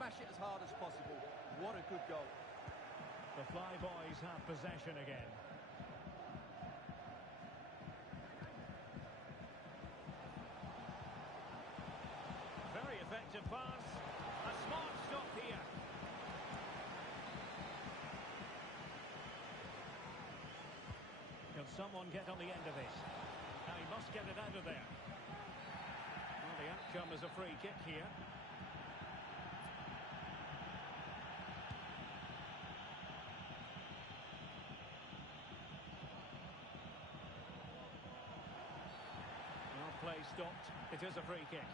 smash it as hard as possible. What a good goal. The Flyboys have possession again. Very effective pass. A smart stop here. Can someone get on the end of this? Now he must get it out of there. Well, the outcome is a free kick here. Well, play stopped. It is a free kick.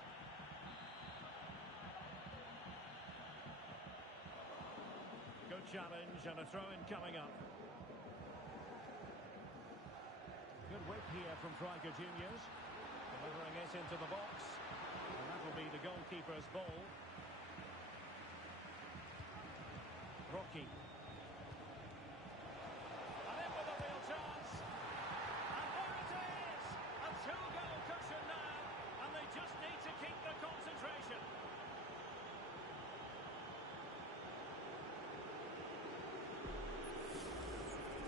Good challenge and a throw-in coming up. Good whip here from Striker Juniors. Delivering it into the box. And that will be the goalkeeper's ball. Rocky. And in with a real chance. And there it is! A two-goal cushion now. And they just need to keep the concentration.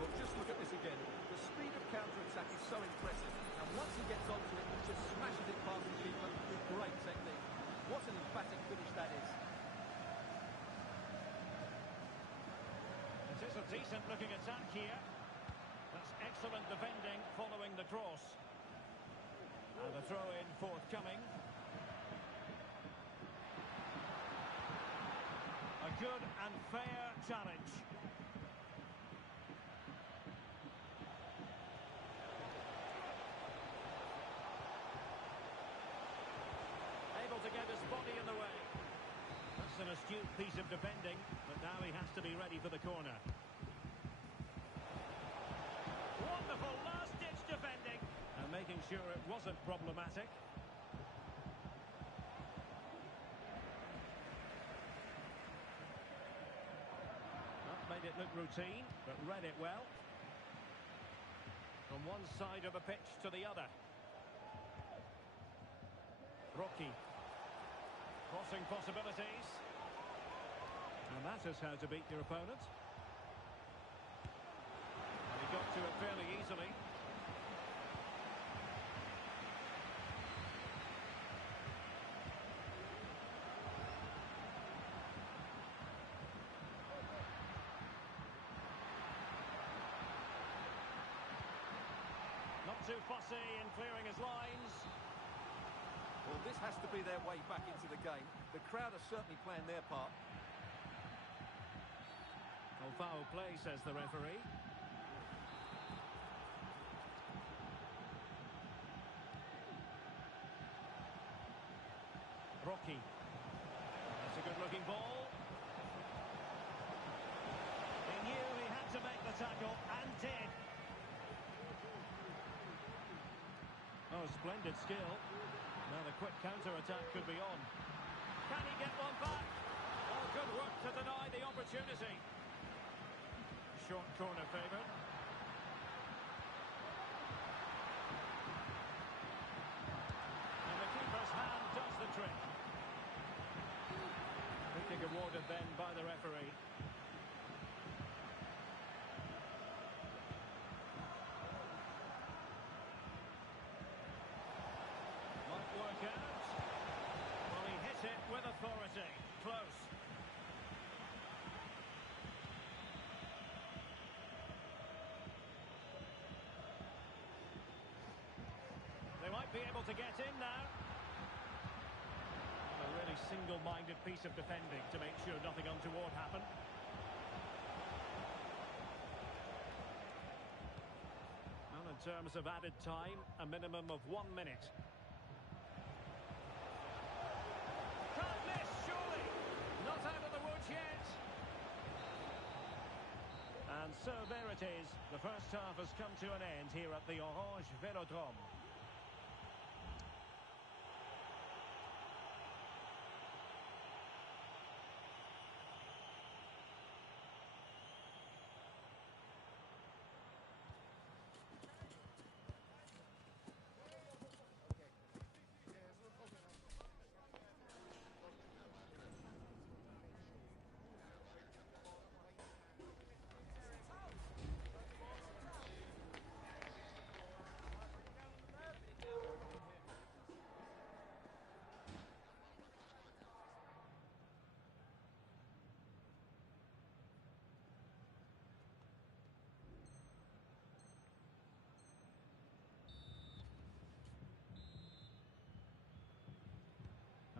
Well, just look at this again. The speed of counter-attack is so impressive. And once he gets onto it, he just smashes it past the keeper with great technique. What an emphatic finish that is. It is a decent-looking attack here. That's excellent defending following the cross. And the throw-in forthcoming. A good and fair challenge. Able to get his body in the way. That's an astute piece of defending, but now he has to be ready for the corner. Wonderful last-ditch defending. And making sure it wasn't problematic. That made it look routine, but read it well. From one side of the pitch to the other. Rocky. Crossing possibilities. And that is how to beat your opponent. And he got to it fairly easily. Not too fussy in clearing his lines. Well, this has to be their way back into the game. The crowd are certainly playing their part. Well, foul play, says the referee. Rocky. That's a good-looking ball. He knew he had to make the tackle, and did. Oh, splendid skill. Now the quick counter-attack could be on. Can he get one back? Oh, good work to deny the opportunity. Short corner favoured. And the keeper's hand does the trick. Free kick awarded then by the referee. Might work out. Well, he hit it with authority. Close. They might be able to get in now. A really single-minded piece of defending to make sure nothing untoward happened. Well, in terms of added time, a minimum of 1 minute. Can't miss, surely! Not out of the woods yet! And so there it is. The first half has come to an end here at the Orange Velodrome.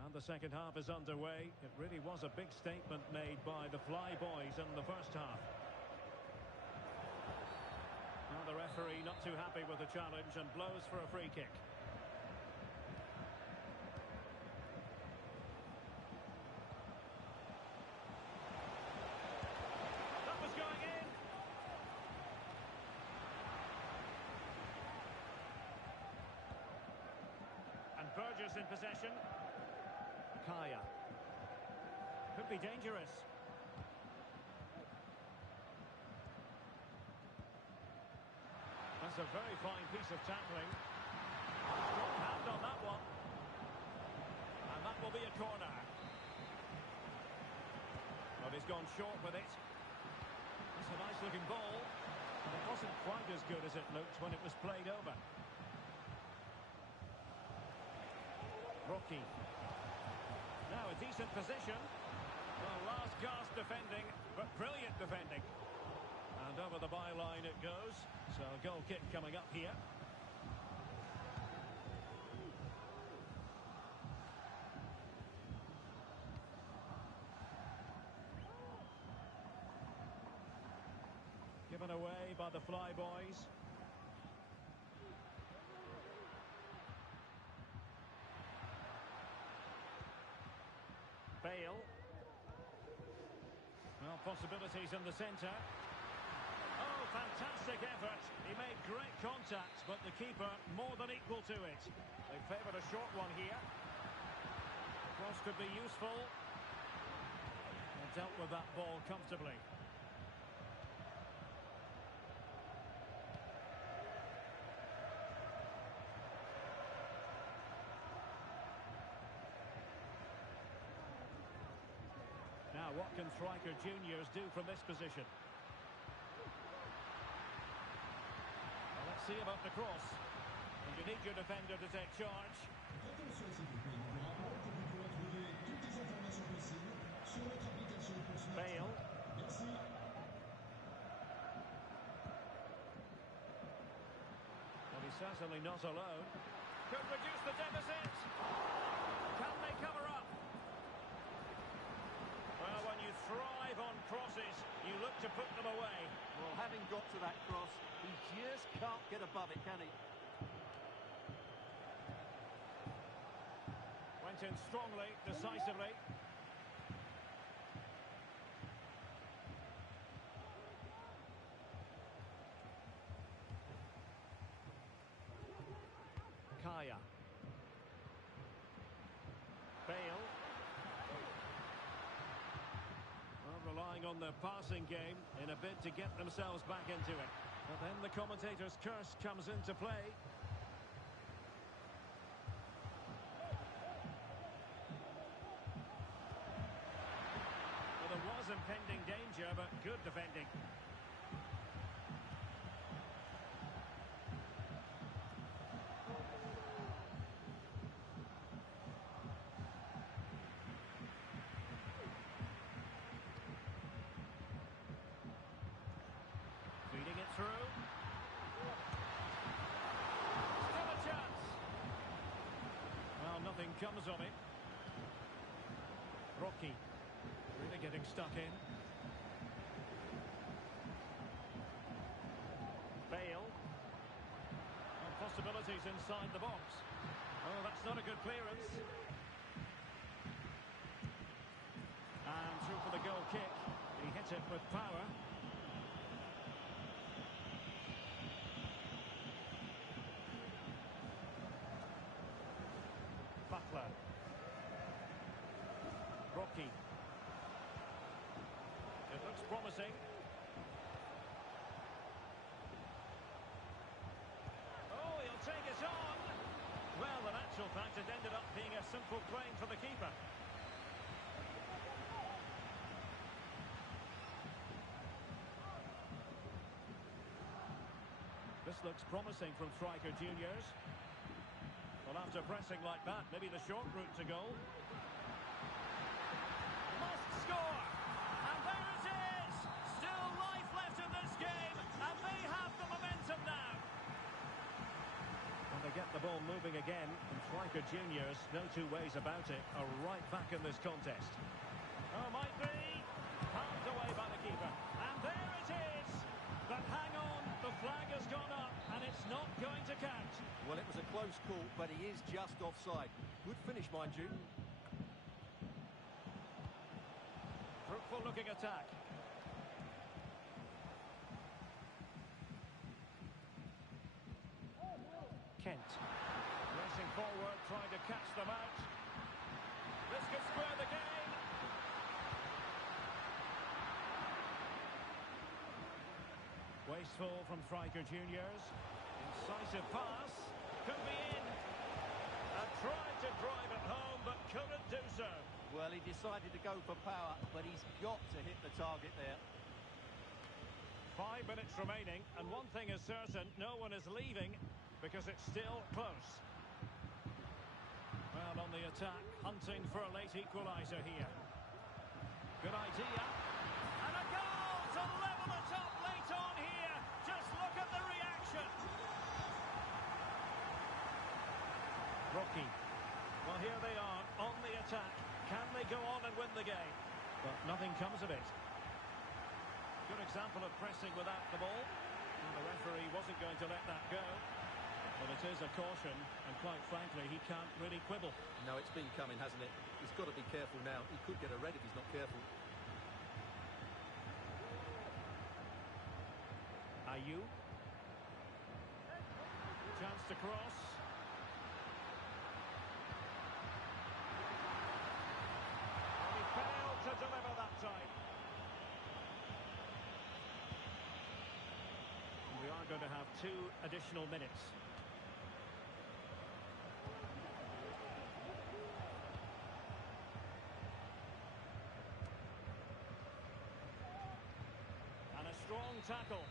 And the second half is underway. It really was a big statement made by the Flyboys in the first half. Well, the referee not too happy with the challenge and blows for a free kick. That was going in. And Burgess in possession. Kaya. Could be dangerous. That's a very fine piece of tackling. Strong hand on that one. And that will be a corner. But he's gone short with it. It's a nice looking ball. But it wasn't quite as good as it looked when it was played over. Rocky. Now a decent position. Well, last gasp defending, but brilliant defending. And over the byline it goes. So a goal kick coming up here. Given away by the Flyboys. Bale. Well, possibilities in the centre. Oh, fantastic effort. He made great contact, but the keeper more than equal to it. They favoured a short one here. Cross could be useful. And dealt with that ball comfortably. Now, what can striker juniors do from this position? Well, let's see about the cross. And you need your defender to take charge. Bale. Well, he's certainly not alone. Could reduce the deficit. Can they cover up? Well, when you thrive on crosses, you look to put them away. Well, having got to that cross, he just can't get above it, can he? Went in strongly, decisively. Kaya. Bale. Relying on their passing game in a bid to get themselves back into it. But then the commentator's curse comes into play. Well, there was impending danger, but good defending. Feeding it through. Still a chance. Well, nothing comes of it. Rocky. Really getting stuck in. Bale. Well, possibilities inside the box. Oh, that's not a good clearance. And through for the goal kick. He hit it with power. Butler. Rocky. It looks promising. Oh, he'll take it on. Well, in actual fact, it ended up being a simple claim for the keeper. This looks promising from striker juniors. Well, after pressing like that, maybe the short route to goal. Must score! And there it is! Still life left in this game, and they have the momentum now. And the They get the ball moving again, and Striker Juniors, no two ways about it, are right back in this contest. Oh, might be. Palmed away by the keeper. And there it is! But hang on, the flag has gone up, and it's not going to count. Well, it was a close call, but he is just offside. Good finish, mind you. Fruitful looking attack. Kent. Racing forward, trying to catch them out. This could square the game. Wasteful from Striker Juniors. Incisive pass. Could be in. And tried to drive it home, but couldn't do so. Well, he decided to go for power, but he's got to hit the target there. 5 minutes remaining, and one thing is certain, no one is leaving because it's still close. Well, on the attack, hunting for a late equaliser here. Good idea. And a goal to level it up late on here. Just look at the reaction. Rocky. Well, here they are on the attack. Can they go on and win the game? But nothing comes of it. Good example of pressing without the ball. And the referee wasn't going to let that go. But it is a caution, and quite frankly, he can't really quibble. No, it's been coming, hasn't it? He's got to be careful now. He could get a red if he's not careful. Ayew. Chance to cross. And he failed to deliver that time. We are going to have 2 additional minutes. And a strong tackle.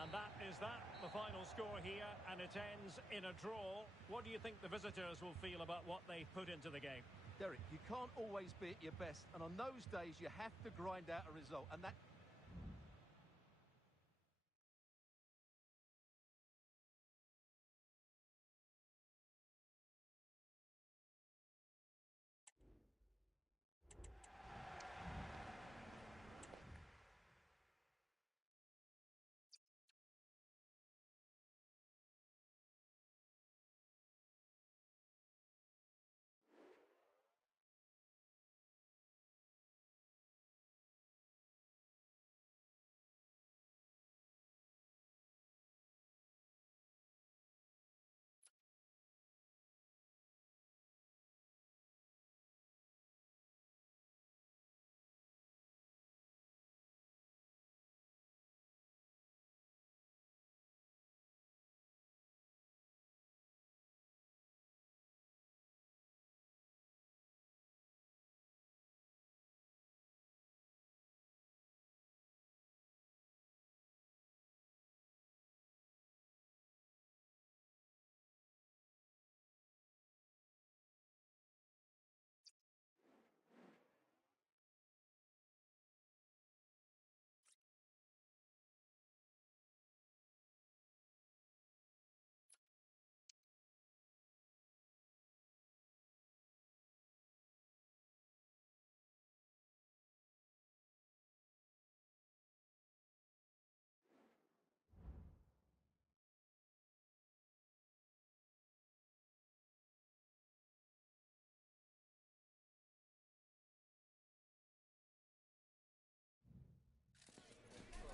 And that is the final score here, and it ends in a draw. What do you think the visitors will feel about what they've put into the game? Derek, you can't always be at your best, and on those days you have to grind out a result, and that...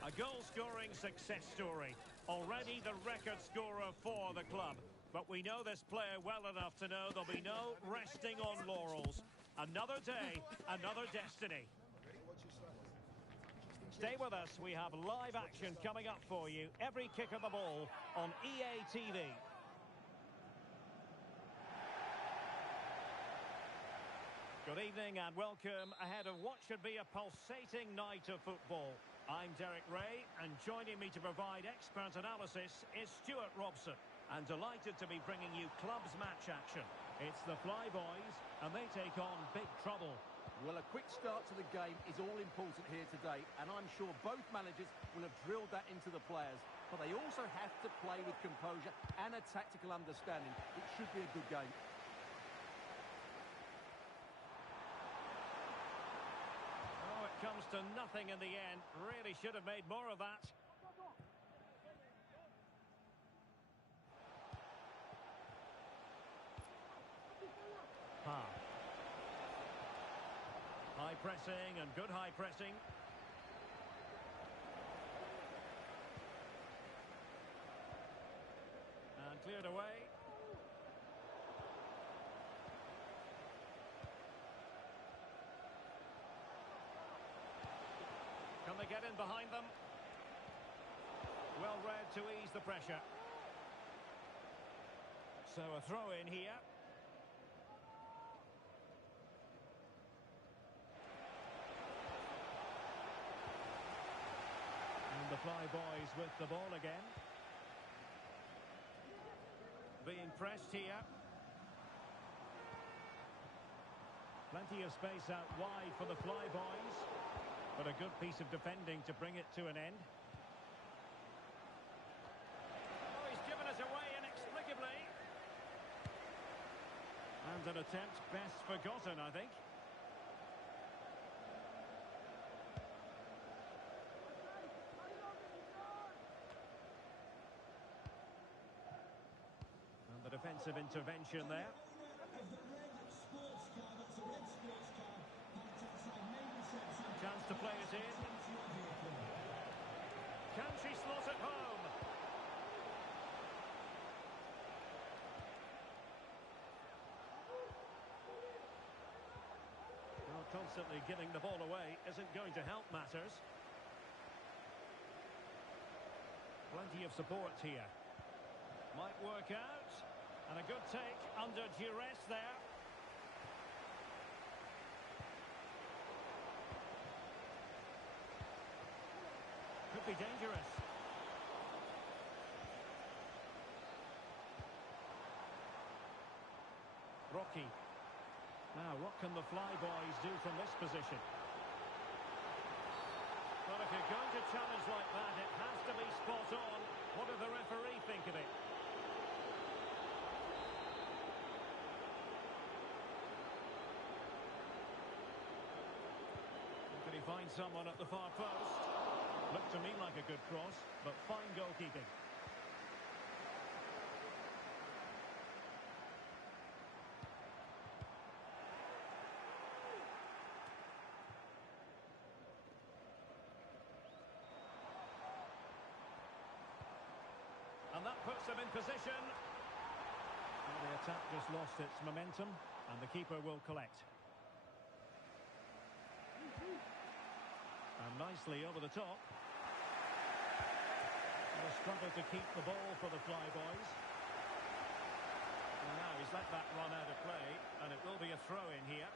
A goal-scoring success story. Already the record scorer for the club. But we know this player well enough to know there'll be no resting on laurels. Another day, another destiny. Stay with us. We have live action coming up for you. Every kick of the ball on EA TV. Good evening and welcome ahead of what should be a pulsating night of football. I'm Derek Ray, and joining me to provide expert analysis is Stuart Robson. And delighted to be bringing you clubs match action. It's the Flyboys, and they take on big trouble. Well, a quick start to the game is all important here today, and I'm sure both managers will have drilled that into the players. but they also have to play with composure and a tactical understanding. It should be a good game. Oh, it comes to nothing in the end. Really should have made more of that. High pressing and good high pressing. And cleared away. Can they get in behind them? Well read to ease the pressure. So a throw in here. The Flyboys with the ball again. Being pressed here. Plenty of space out wide for the Flyboys. But a good piece of defending to bring it to an end. Oh, he's given us away inexplicably. And an attempt best forgotten, I think. Defensive intervention there. Chance to play it in. Can she slot it home? Well, constantly giving the ball away isn't going to help matters. Plenty of support here. Might work out. And a good take under duress there. Could be dangerous. Rocky. Now, what can the Flyboys do from this position? Well, if you're going to challenge like that, it has to be spot on. What does the referee think of it? Can he find someone at the far post? Looked to me like a good cross, but fine goalkeeping. And that puts them in position. Well, the attack just lost its momentum, and the keeper will collect. And nicely over the top. They'll struggle to keep the ball for the Flyboys. And now he's let that run out of play, and it will be a throw in here.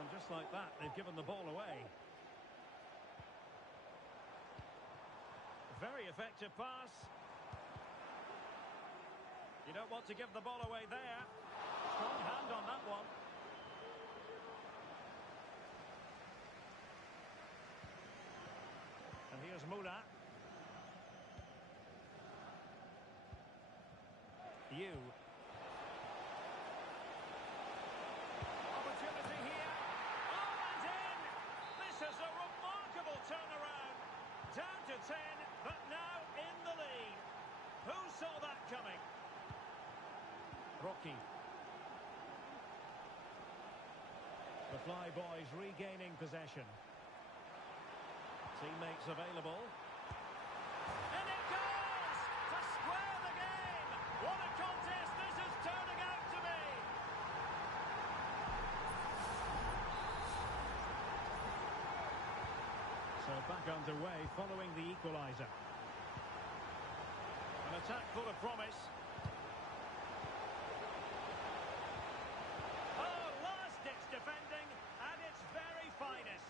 And just like that, they've given the ball away. Very effective pass. You don't want to give the ball away there. Strong hand on that one. And here's Mura. Opportunity here. Oh, and in! This is a remarkable turnaround. Down to 10, but now in the lead. Who saw that coming? Rocky. The Flyboys regaining possession. Teammates available. And it goes! To square the game! What a contest this is turning out to be! So back underway following the equaliser. An attack full of promise. Oh, last-ditch defending at its very finest.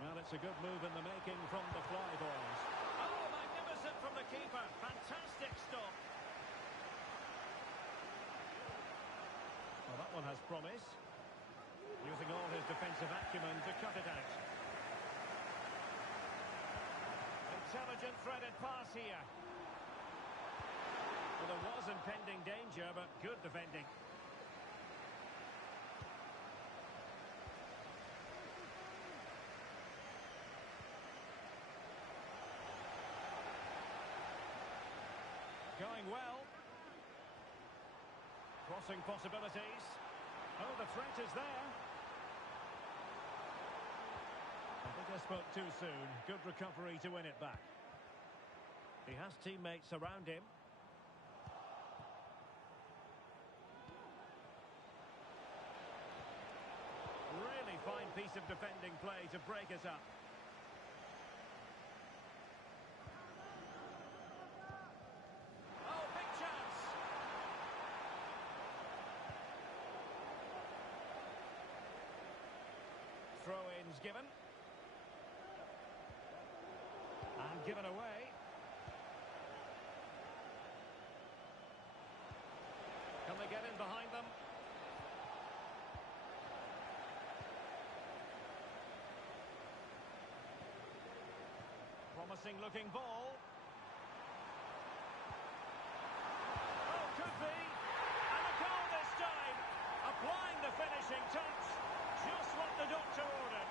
Well, it's a good move in the making from the Flyboys. Oh, magnificent from the keeper. Fantastic stop. Well, that one has promise. Using all his defensive acumen to cut it out. Intelligent threaded pass here. Well, there was impending danger, but good defending. Going well. Crossing possibilities. Oh, the threat is there. I think I spoke too soon. Good recovery to win it back. He has teammates around him. Really fine piece of defending play to break us up. Oh, big chance! Throw-ins given. And given away. Can they get in behind them? Promising looking ball. Oh, could be. And a goal this time. Applying the finishing touch. Just what the doctor ordered.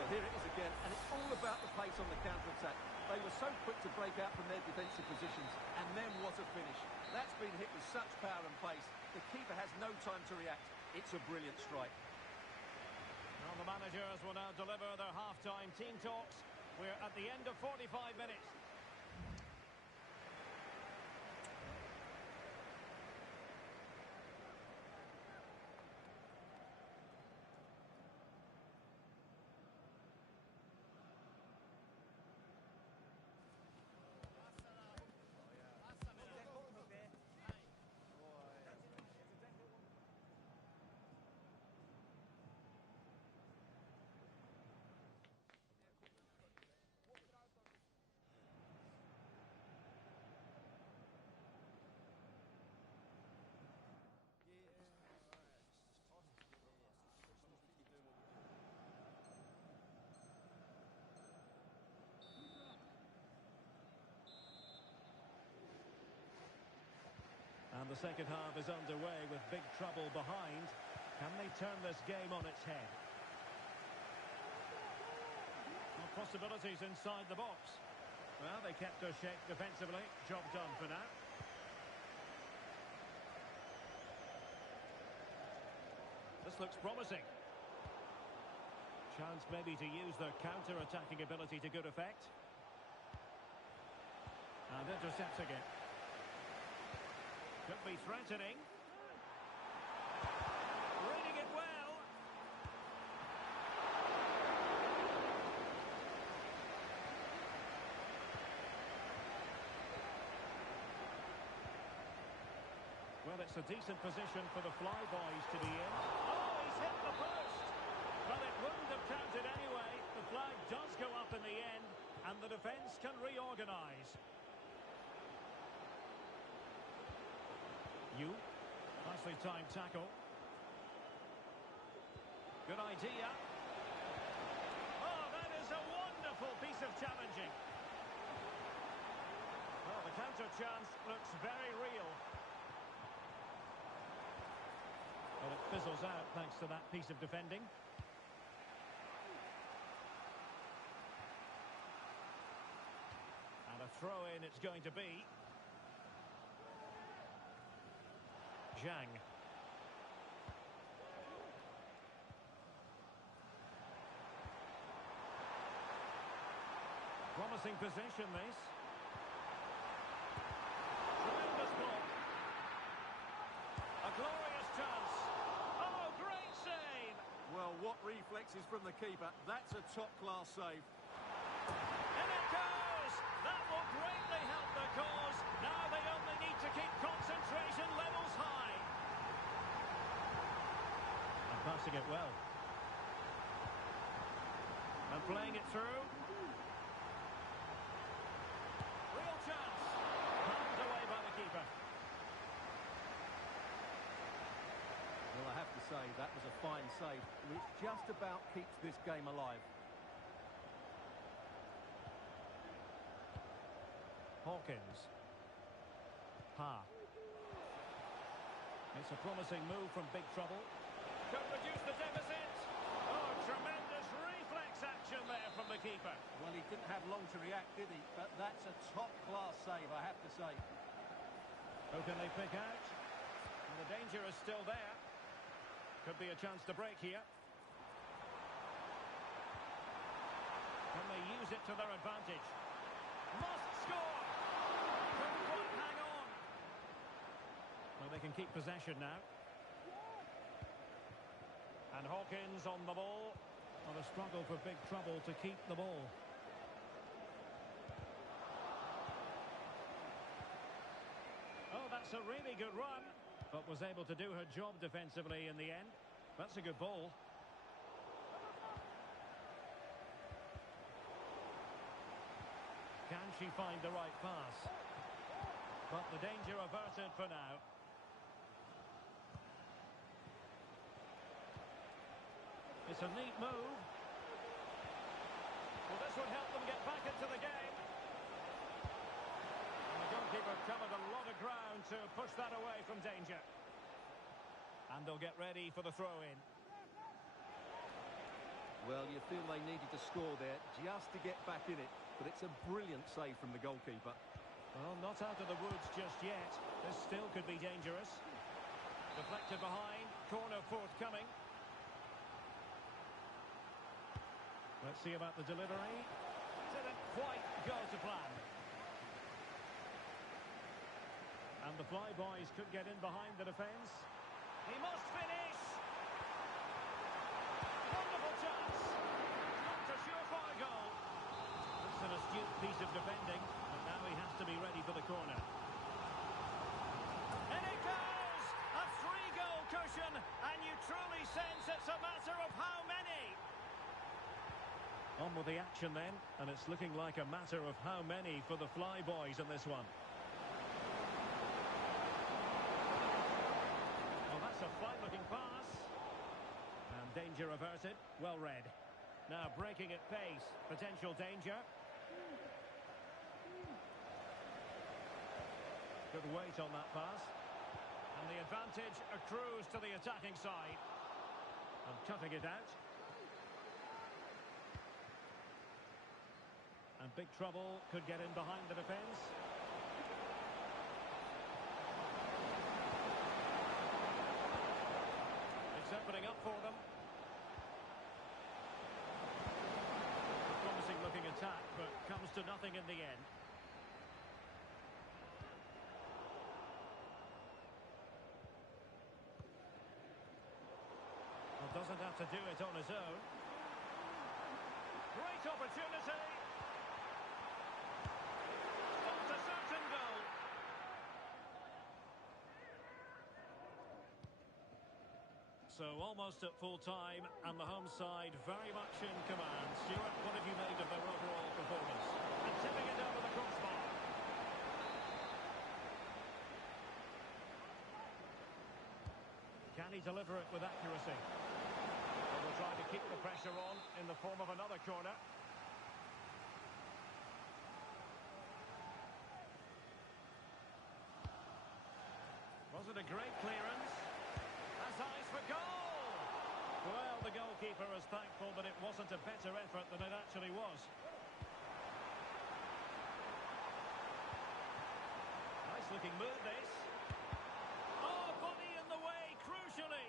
Well, here it is again, and it's all about the pace on the counter-attack. They were so quick to break out from their defensive positions, and then what a finish. That's been hit with such power and pace. The keeper has no time to react. It's a brilliant strike. Well, the managers will now deliver their half-time team talks. We're at the end of 45 minutes. And the second half is underway with big trouble behind. Can they turn this game on its head? Well, possibilities inside the box. Well, they kept their shape defensively. Job done for now. This looks promising. Chance maybe to use their counter-attacking ability to good effect. And intercepting it. Could be threatening. Reading it well. Well, it's a decent position for the fly boys to be in. Oh, he's hit the post. Well, it wouldn't have counted anyway. The flag does go up in the end, and the defence can reorganise. Nicely timed tackle. Good idea. Oh, that is a wonderful piece of challenging. Well, the counter chance looks very real. Well, it fizzles out thanks to that piece of defending. And a throw-in it's going to be. Zhang. Promising position, this. Tremendous ball. A glorious chance. Oh, great save! Well, what reflexes from the keeper. That's a top-class save. In it goes! That will greatly help the cause. Now they only need to keep concentration levels high. And passing it well. And playing it through. Real say. That was a fine save, which just about keeps this game alive. Hawkins. Ha. It's a promising move from big trouble. Could reduce the deficit. Oh, tremendous reflex action there from the keeper. Well, he didn't have long to react, did he? But that's a top-class save, I have to say. Who can they pick out? And the danger is still there. Could be a chance to break here. Can they use it to their advantage? Must score! Couldn't quite hang on. Well, they can keep possession now. And Hawkins on the ball. On a struggle for big trouble to keep the ball. Oh, that's a really good run. But was able to do her job defensively in the end. That's a good ball. Can she find the right pass? But the danger averted for now. It's a neat move. Well, this would help them get back into the game. And the goalkeeper covered a lot of ground to push that away from danger. And they'll get ready for the throw-in. Well, you feel they needed to score there just to get back in it. But it's a brilliant save from the goalkeeper. Well, not out of the woods just yet. This still could be dangerous. Deflected behind. Corner forthcoming. Let's see about the delivery. Didn't quite go to plan. And the Flyboys could get in behind the defence. He must finish! Wonderful chance! Not a surefire goal. It's an astute piece of defending, but now he has to be ready for the corner. And it goes! A 3-goal cushion, and you truly sense it's a matter of how many? On with the action then, and it's looking like a matter of how many for the Flyboys in this one. Well, that's a fine-looking pass. And danger averted, well read. Now breaking at pace, potential danger. Good weight on that pass. And the advantage accrues to the attacking side. And cutting it out. And big trouble could get in behind the defence. It's opening up for them. A promising looking attack, but comes to nothing in the end. Well, doesn't have to do it on his own. Great opportunity. So almost at full time, and the home side very much in command. Stuart, what have you made of their overall performance? And tipping it over the crossbar. Can he deliver it with accuracy? Well, we'll try to keep the pressure on in the form of another corner. Was it a great clearance? Has eyes for goal! Well, the goalkeeper is thankful that it wasn't a better effort than it actually was. Nice looking move, this. Oh, body in the way, crucially.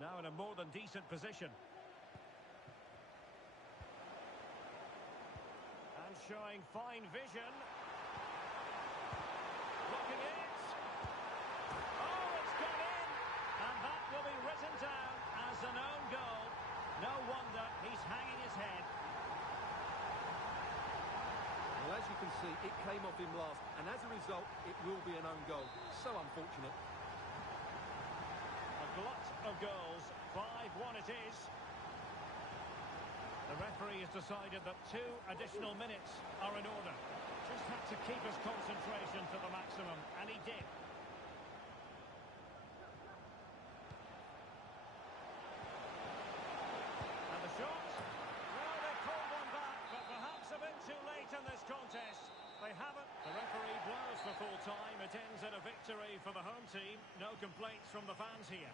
Now in a more than decent position. And showing fine vision. Blocking it. And that will be written down as an own goal. No wonder he's hanging his head. Well, as you can see, it came off him last, and as a result, it will be an own goal. So unfortunate. A glut of goals. 5-1 it is. The referee has decided that 2 additional minutes are in order. Just had to keep his concentration to the maximum, and he did. in this contest. They haven't. The referee blows for full time. It ends in a victory for the home team. No complaints from the fans here.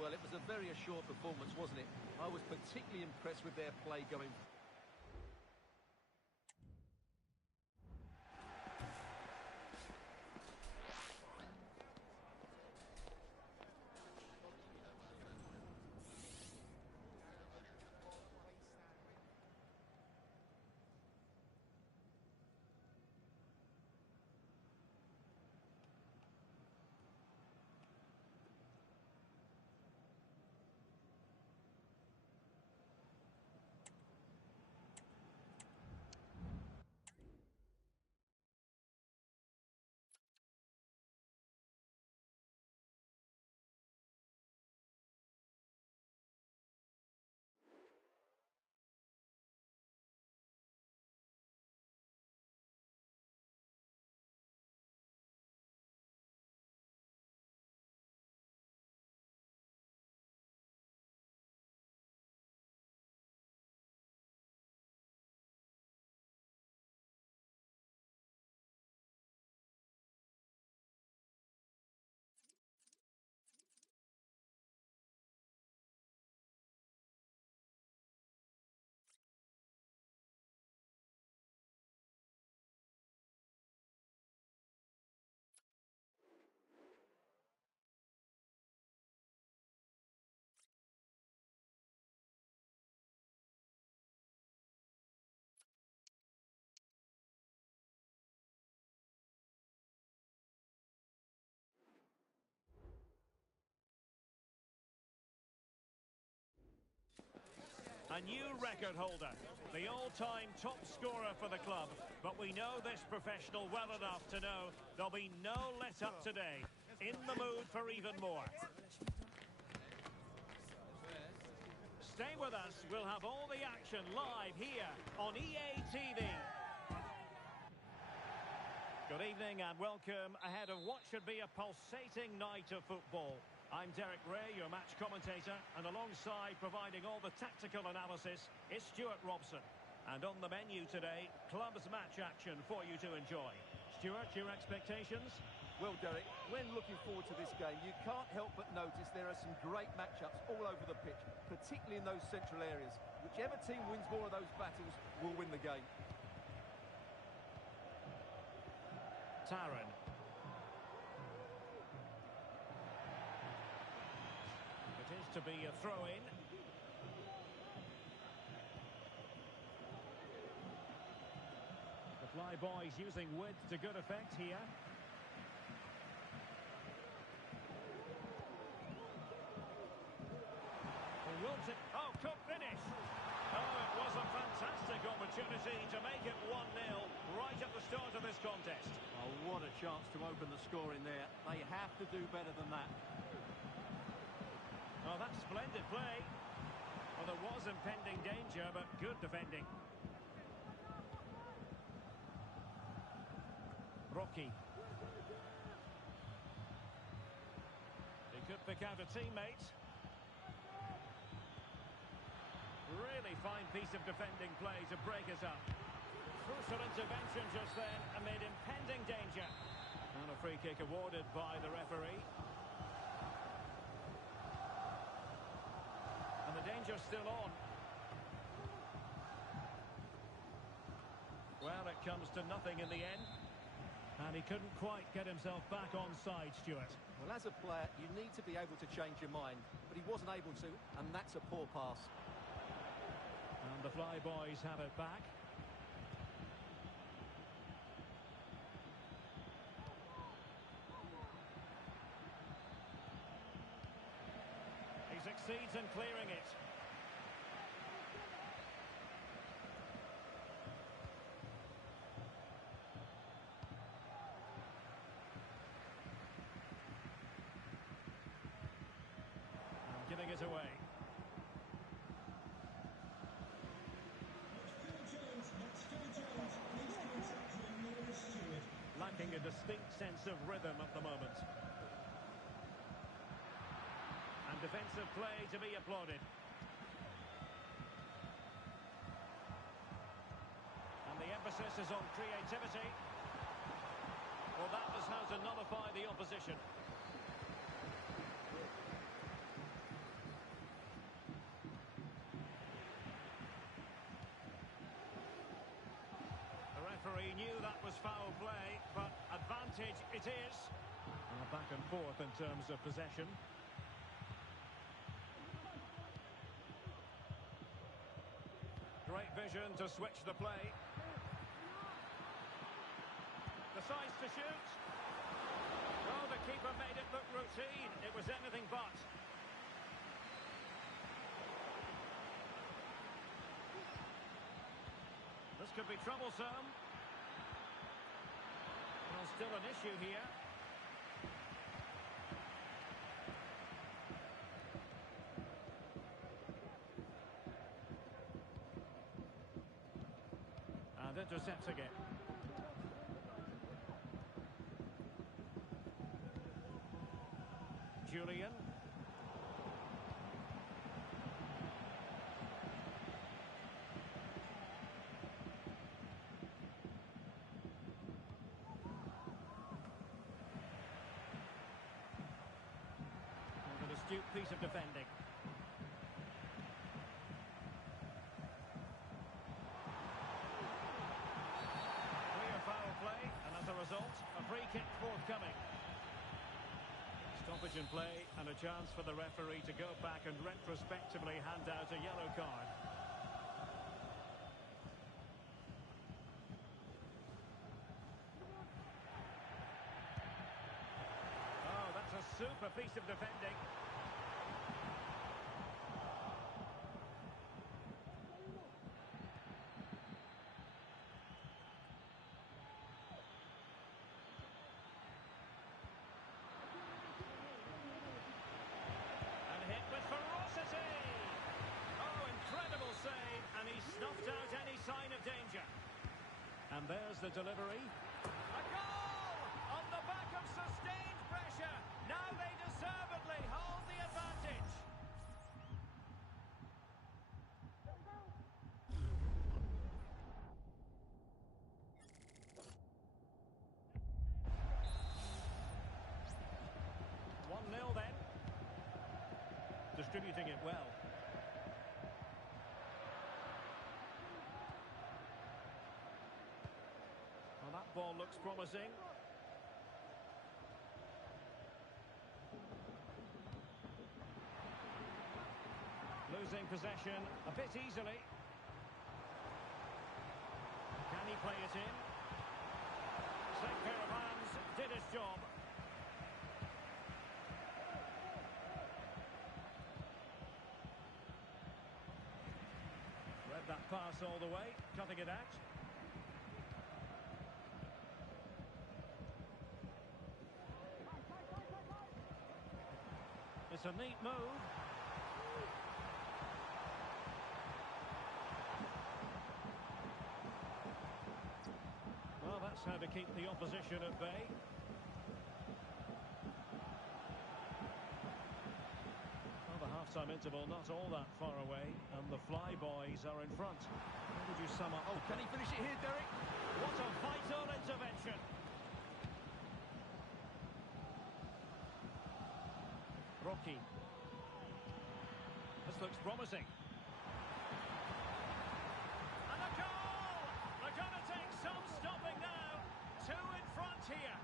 Well, it was a very assured performance, wasn't it? I was particularly impressed with their play going. A new record holder, the all-time top scorer for the club. But we know this professional well enough to know there'll be no let-up today. In the mood for even more. Stay with us. We'll have all the action live here on EA TV. Good evening and welcome ahead of what should be a pulsating night of football. I'm Derek Ray, your match commentator, and alongside providing all the tactical analysis is Stuart Robson. And on the menu today, clubs match action for you to enjoy. Stuart, your expectations? Well, Derek, when looking forward to this game, you can't help but notice there are some great matchups all over the pitch, particularly in those central areas. Whichever team wins more of those battles will win the game. Taran. It is to be a throw-in. The fly boys using width to good effect here. He wills it. Oh, could finish. Oh, it was a fantastic opportunity to make it 1-0 right at the start of this contest. Oh, what a chance to open the score in there. They have to do better than that. Oh, that's splendid play. Well, there was impending danger, but good defending. Rocky. He could pick out a teammate. Really fine piece of defending play to break us up. Crucial intervention just then amid impending danger. And a free kick awarded by the referee. And the danger's still on. Well, it comes to nothing in the end. And he couldn't quite get himself back onside, Stuart. Well, as a player, you need to be able to change your mind. But he wasn't able to, and that's a poor pass. And the fly boys have it back. He succeeds in clearing it. And giving it away. Lacking a distinct sense of rhythm at the moment. And defensive play to be applauded. And the emphasis is on creativity. Well, that was how to nullify the opposition. The referee knew that was foul play, but advantage it is. Back and forth in terms of possession. Great vision to switch the play. Decides to shoot. Oh, the keeper made it look routine. It was anything but. This could be troublesome. Well, still an issue here. And intercepts again. Julian. An astute piece of defending. Clear foul play, and as a result, a free kick forthcoming. Stoppage in play and a chance for the referee to go back and retrospectively hand out a yellow card. Oh, that's a super piece of defending. Snuffed out any sign of danger. And there's the delivery. A goal! On the back of sustained pressure. Now they deservedly hold the advantage. One 0 then. Distributing it well. That ball looks promising. Losing possession a bit easily. Can he play it in? Same pair of hands did his job. Read that pass all the way, cutting it out. It's a neat move. Well, that's how to keep the opposition at bay. Well, the half-time interval not all that far away, and the Flyboys are in front. How would you sum up? Oh, can he finish it here, Derek? What a vital intervention. Rocky. This looks promising. And a goal! They're going to take some stopping now. Two in front here.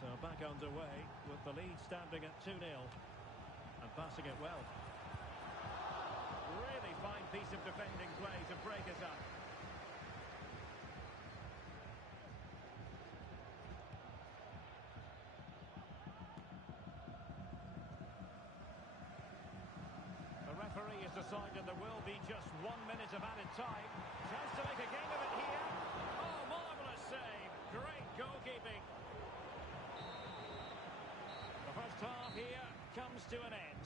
So back underway with the lead standing at 2-0. And passing it well. Really fine piece of defending play to break us up. Referee has decided there will be just 1 minute of added time. Chance to make a game of it here. Oh, marvellous save. Great goalkeeping. The first half here comes to an end.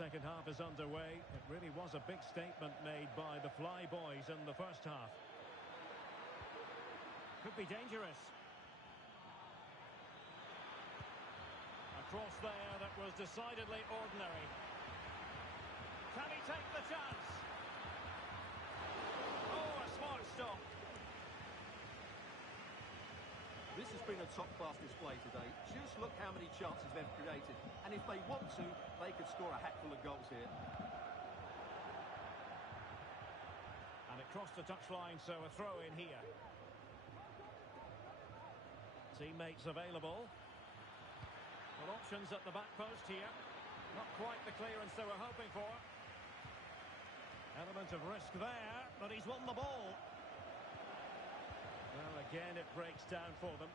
second half is underway. It really was a big statement made by the Fly Boys in the first half. Could be dangerous. A cross there that was decidedly ordinary. Can he take the chance? Oh, a smart stop. This has been a top-class display today. Just look how many chances they've created. And if they want to, they could score a hatful of goals here. And it crossed the touchline, so a throw in here. Teammates available. Well, options at the back post here. Not quite the clearance they were hoping for. Element of risk there, but he's won the ball. Well, again, it breaks down for them.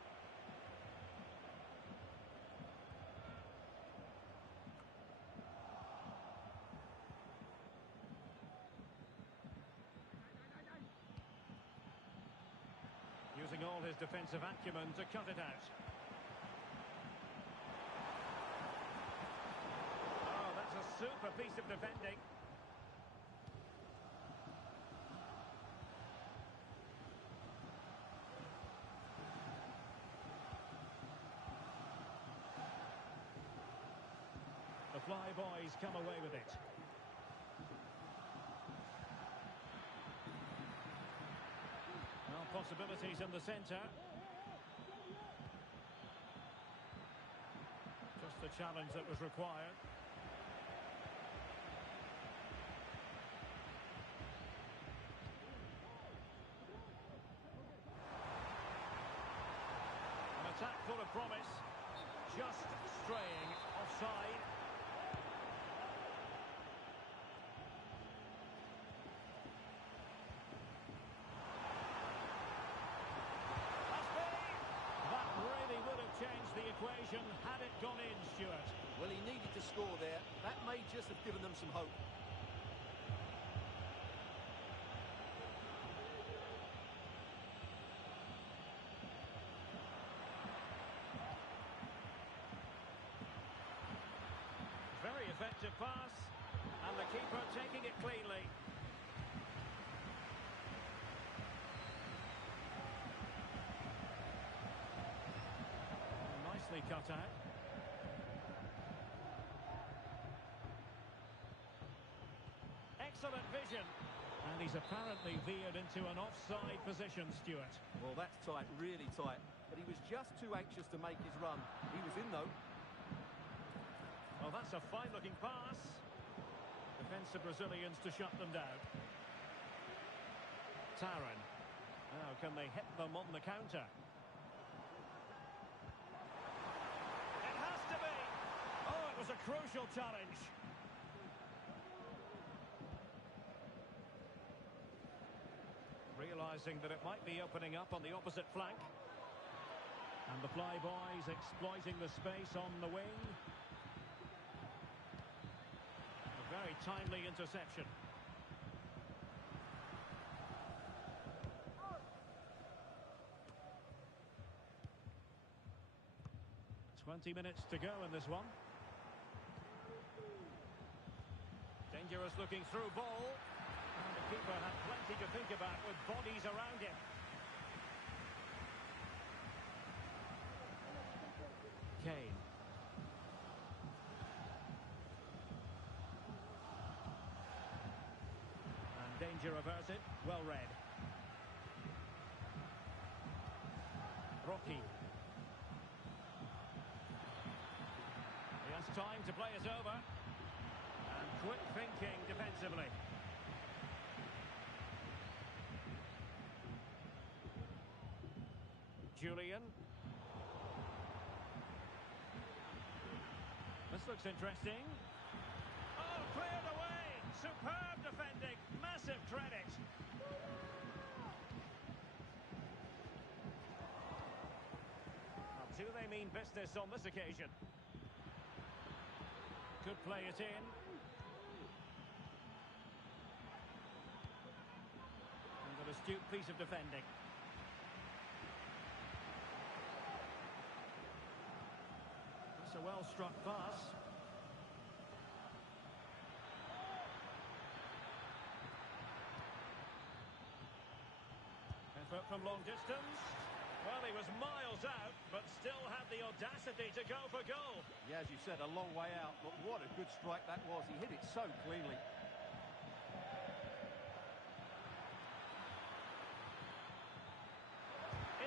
Using all his defensive acumen to cut it out. Oh, that's a super piece of defending. The Fly Boys come away with it. Well, possibilities in the centre. Just the challenge that was required. An attack full of promise. Just straying offside. Changed the equation had it gone in, Stuart. Well, he needed to score there. That may just have given them some hope. Very effective pass, and the keeper taking it cleanly. Cut out. Excellent vision. And he's apparently veered into an offside position, Stuart. Well, that's tight, really tight. But he was just too anxious to make his run. He was in, though. Well, that's a fine-looking pass. Defensive Brazilians to shut them down. Taran. Now, can they hit them on the counter? A crucial challenge. Realising that it might be opening up on the opposite flank. And the Fly Boys exploiting the space on the wing. A very timely interception. "20 minutes to go in this one. Dangerous looking through ball. And the keeper had plenty to think about with bodies around him. Kane. And danger averted. Well read. Rocky. He has time to play it over. And quick thinking defensively. Julian. This looks interesting. Oh, cleared away! Superb defending. Massive credit. Well, do they mean business on this occasion? Could play it in. And an astute piece of defending. That's a well-struck pass. effort from long distance. Well, he was miles out, but still had the audacity to go for goal. Yeah, as you said, a long way out, but what a good strike that was. He hit it so cleanly.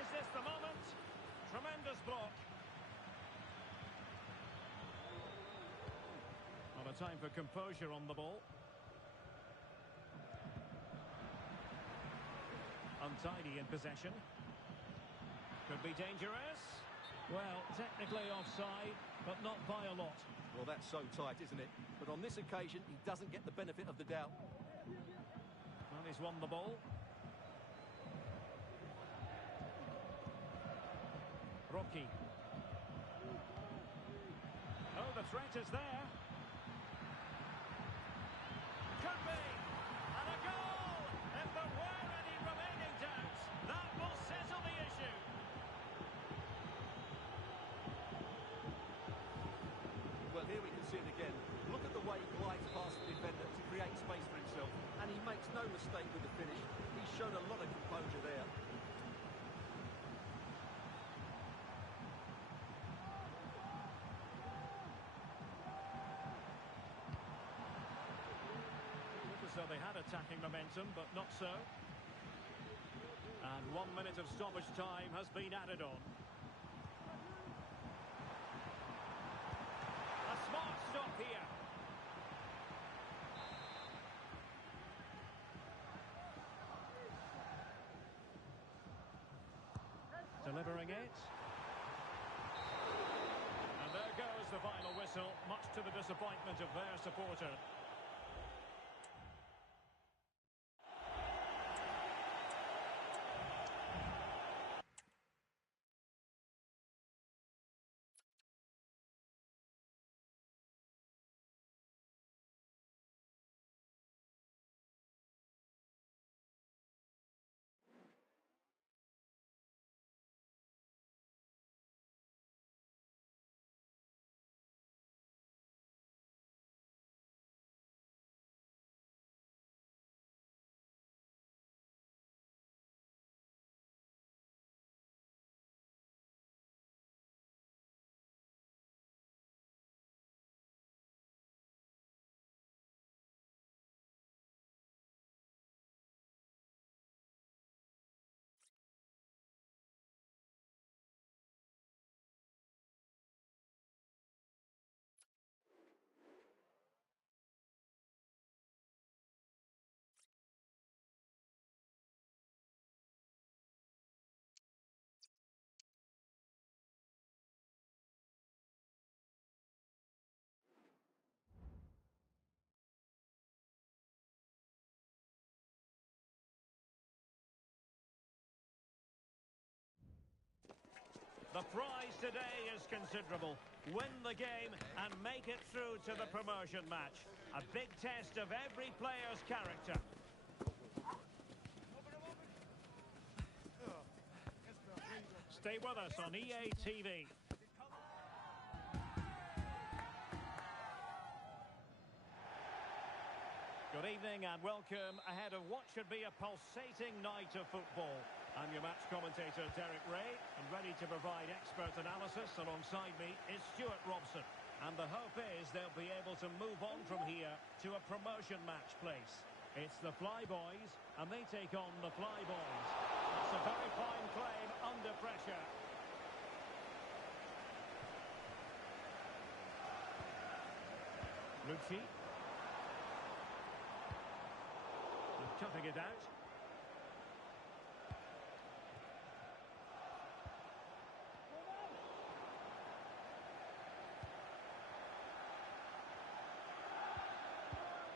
Is this the moment? Tremendous block. Not a time for composure on the ball. Untidy in possession. Could be dangerous. Well, technically offside, but not by a lot. Well, that's so tight, isn't it? But on this occasion, he doesn't get the benefit of the doubt. Well, he's won the ball. Rocky. Oh, the threat is there. Could be. And a goal! If there were any remaining doubts, that will settle the issue. Well, here we can see it again. Look at the way he glides past the defender to create space for himself. And he makes no mistake with the finish. He's shown a lot of composure there. So they had attacking momentum, but not so. And 1 minute of stoppage time has been added on. A smart stop here. Delivering it. And there goes the final whistle, much to the disappointment of their supporter. The prize today is considerable. Win the game and make it through to the promotion match. A big test of every player's character. Stay with us on EA TV. Good evening and welcome ahead of what should be a pulsating night of football. I'm your match commentator, Derek Ray, and ready to provide expert analysis. Alongside me is Stuart Robson. And the hope is they'll be able to move on from here to a promotion match place. It's the Flyboys, and they take on the Flyboys. It's a very fine claim under pressure. Lucci. Toughing it out.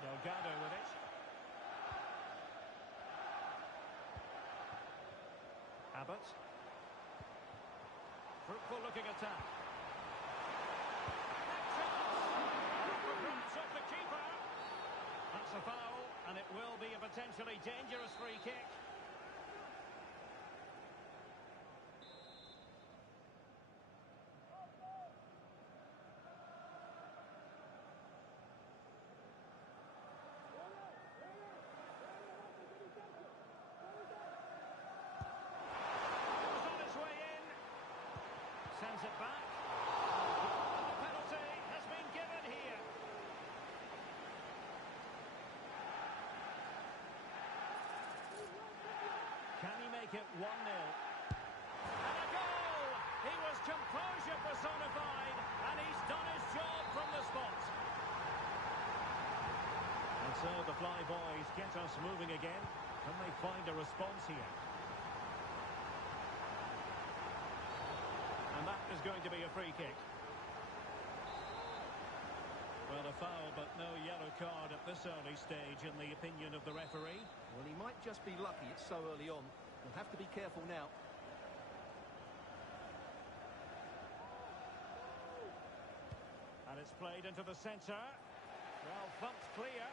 Delgado with it. Abbott. Fruitful looking attack. Perhaps off the keeper. That's a foul, and it will be a potentially dangerous free kick. make it 1-0. And a goal! He was composure personified, and he's done his job from the spot. And so the Flyboys get us moving again. Can they find a response here? And that is going to be a free kick. Well, a foul, but no yellow card at this early stage, in the opinion of the referee. Well, he might just be lucky it's so early on. He'll have to be careful now. And it's played into the centre. Well, thumped clear.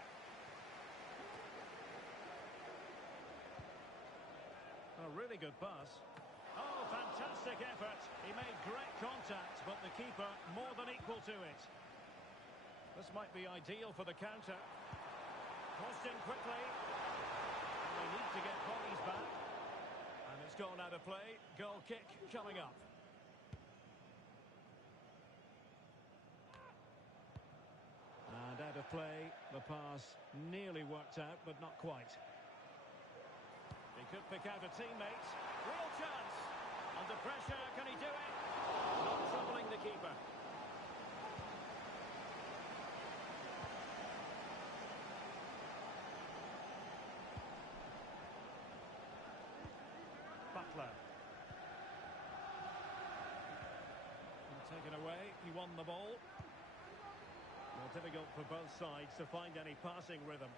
A really good pass. Oh, fantastic effort. He made great contact, but the keeper more than equal to it. This might be ideal for the counter. Crossed in quickly. And they need to get bodies back. And it's gone out of play. Goal kick coming up. And out of play. The pass nearly worked out, but not quite. He could pick out a teammate. Real chance. Under pressure, can he do it? Not troubling the keeper. Butler. And taken away. He won the ball. Well, difficult for both sides to find any passing rhythm.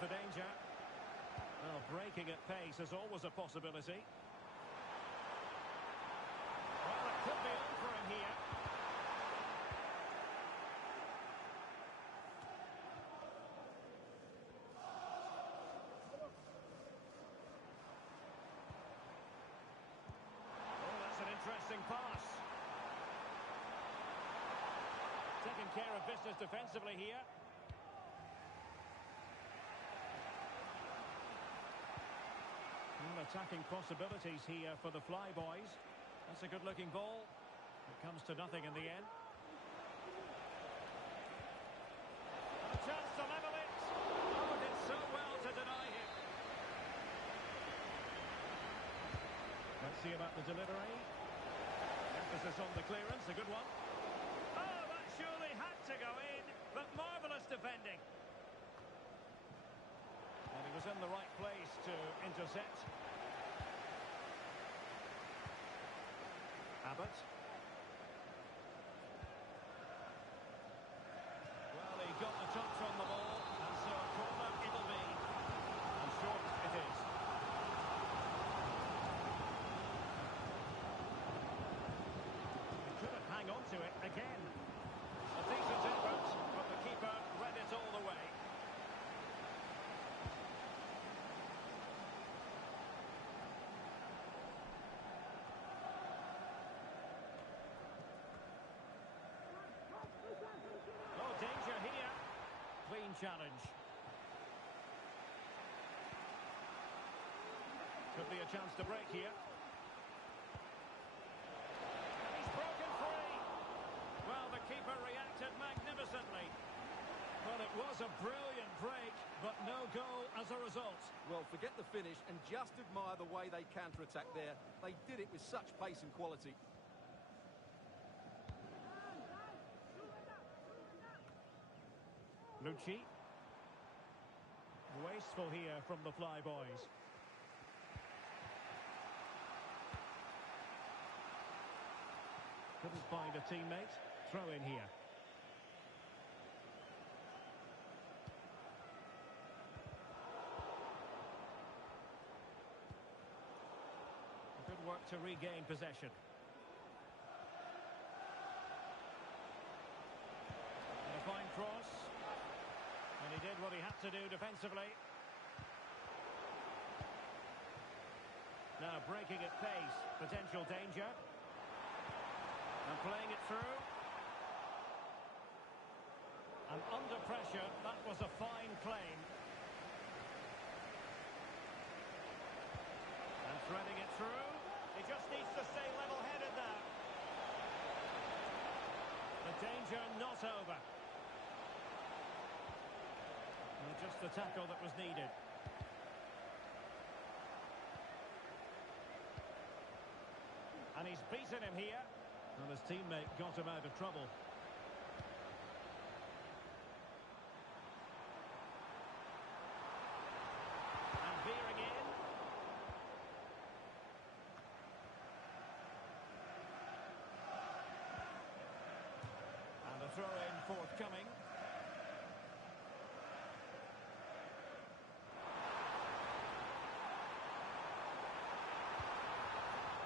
The danger. Well, breaking at pace is always a possibility. Well, it could be on for him here. Oh, that's an interesting pass. Taking care of business defensively here. Attacking possibilities here for the Flyboys. That's a good-looking ball. It comes to nothing in the end. And a chance to level it. Oh, did so well to deny him. Let's see about the delivery. Emphasis on the clearance, a good one. Oh, that surely had to go in, but marvellous defending. And he was in the right place to intercept. Abbott. Well, he got the touch on the ball, and so a corner it'll be. And short it is. He couldn't hang on to it again. A decent effort, but the keeper read it all the way. Danger here. Clean challenge. Could be a chance to break here. And he's broken free. Well, the keeper reacted magnificently. Well, it was a brilliant break, but no goal as a result. Well, forget the finish and just admire the way they counter-attacked there. They did it with such pace and quality. Lucci. Wasteful here from the Flyboys. Couldn't find a teammate. Throw in here. Good work to regain possession. And a fine cross. And he did what he had to do defensively. Now breaking at pace. Potential danger. And playing it through. And under pressure, that was a fine claim. And threading it through. He just needs to stay level-headed now. The danger not over. And just the tackle that was needed. And he's beaten him here. And his teammate got him out of trouble. And veering in. And a throw-in forthcoming.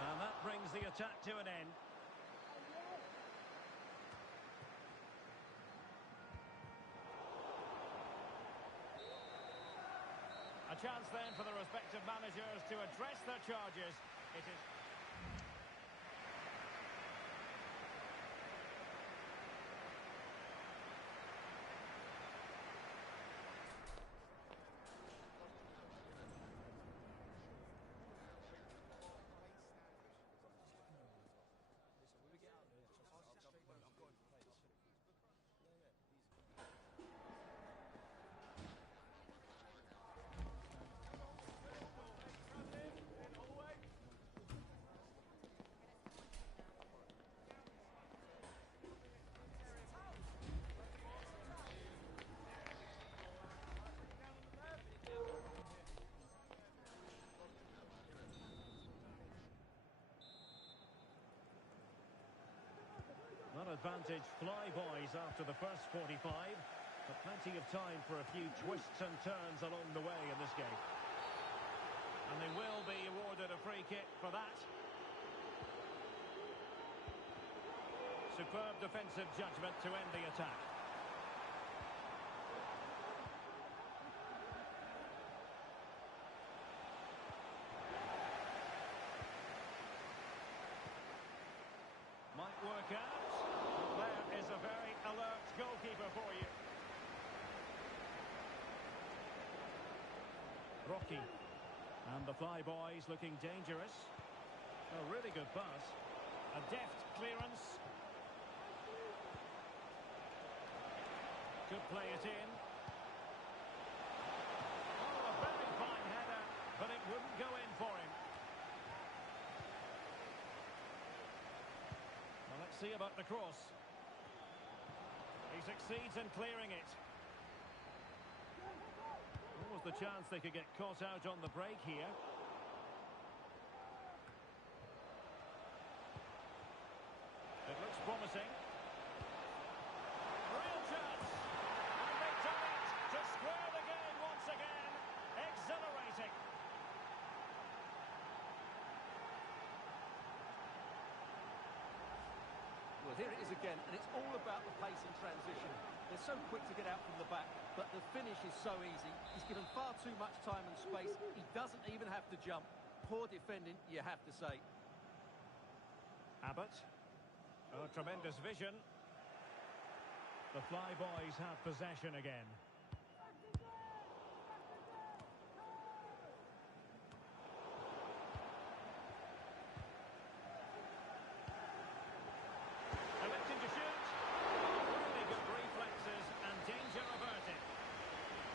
And that brings the attack to an end. A chance then for the respective managers to address their charges. It is... Not advantage flyboys after the first 45, but plenty of time for a few twists and turns along the way in this game. And they will be awarded a free kick for that. Superb defensive judgment to end the attack. Might work out. There is a very alert goalkeeper for you. Rocky. And the flyboys looking dangerous. A really good pass. A deft clearance. Could play it in. Oh, a very fine header, but it wouldn't go in for him. Well, let's see about the cross. He succeeds in clearing it. What was the chance they could get caught out on the break here? It looks promising. Real chance. And they've done it to square the game once again. Exhilarating. Well, here it is again, and it's all about the pace and transition. They're so quick to get out from the back, but the finish is so easy. He's given far too much time and space. He doesn't even have to jump. Poor defending, you have to say. Abbott. Oh, tremendous vision. The flyboys have possession again. Electing to shoot. Really good reflexes and danger averted.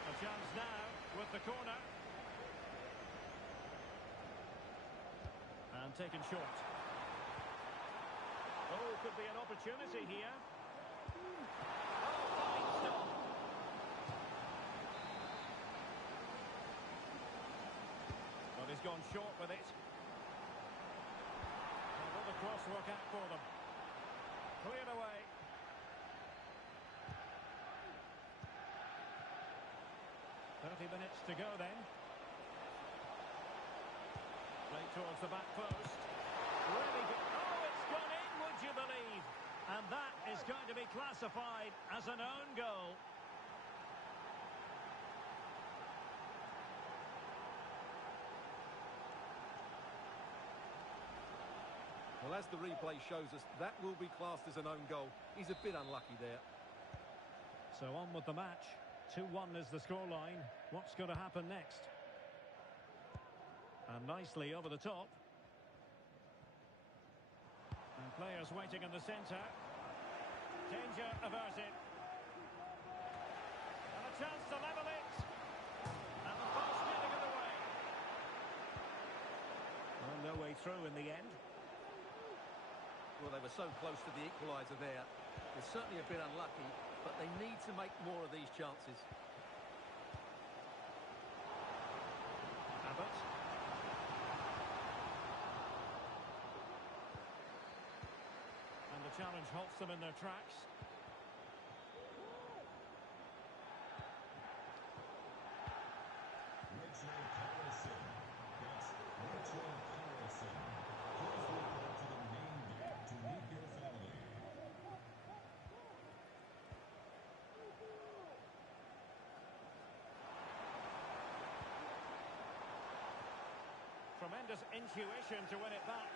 A chance now with the corner. And taken short. Oh, could be an opportunity here. Oh, fine stop. Well, he's gone short with it. And will the cross work out for them? Cleared away. Minutes to go then. Played towards the back post. Really good. Oh, it's gone in, would you believe? And that is going to be classified as an own goal. Well, as the replay shows us, that will be classed as an own goal. He's a bit unlucky there. So on with the match. 2-1 is the scoreline. What's going to happen next? And nicely over the top. And players waiting in the centre. Danger averted. And a chance to level it. And the pass getting in the way. Well, no way through in the end. Well, they were so close to the equaliser there. They're certainly a bit unlucky, but they need to make more of these chances. Abbott. And the challenge halts them in their tracks. Tremendous intuition to win it back.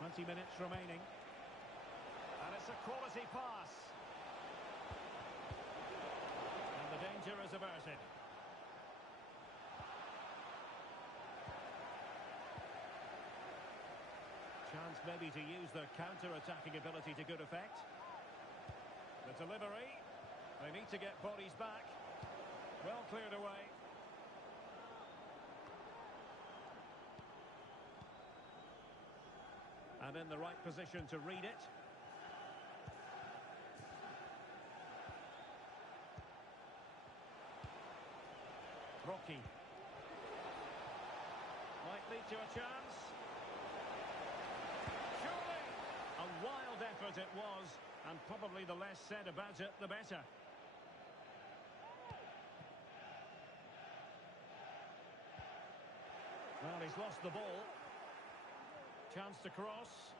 20 minutes remaining. And it's a quality pass. And the danger is averted. Chance maybe to use their counter-attacking ability to good effect. The delivery. They need to get bodies back. Well cleared away. And in the right position to read it. Rocky. Might lead to a chance. Surely! A wild effort it was, and probably the less said about it, the better. Well, he's lost the ball. Chance to cross.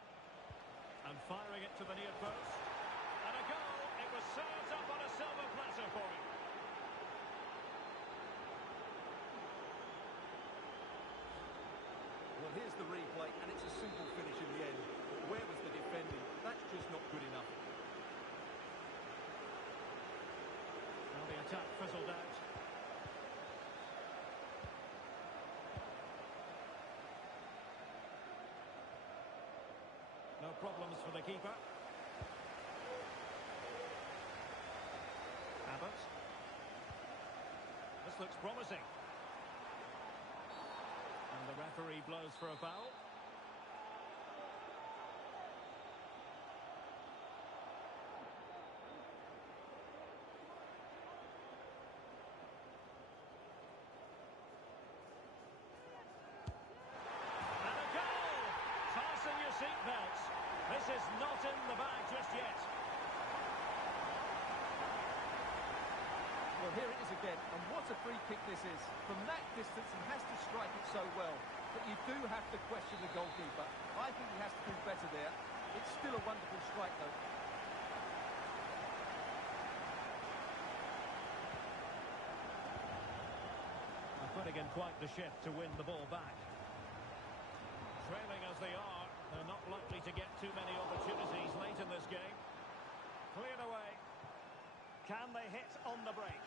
And firing it to the near post. And a goal. It was served up on a silver platter for him. Well, here's the replay, and it's a simple finish in the end. But where was the defending? That's just not good enough. Well, the attack fizzled out. No problems for the keeper. Abbott. This looks promising. And the referee blows for a foul. And a goal! Fasten your seatbelts. This is not in the bag just yet. Well, here it is again, and what a free kick this is. From that distance, he has to strike it so well. But you do have to question the goalkeeper. I think he has to do better there. It's still a wonderful strike, though. They're putting in quite the shift to win the ball back. Trailing as they are, they're not likely to get too many opportunities late in this game. Cleared away. Can they hit on the break?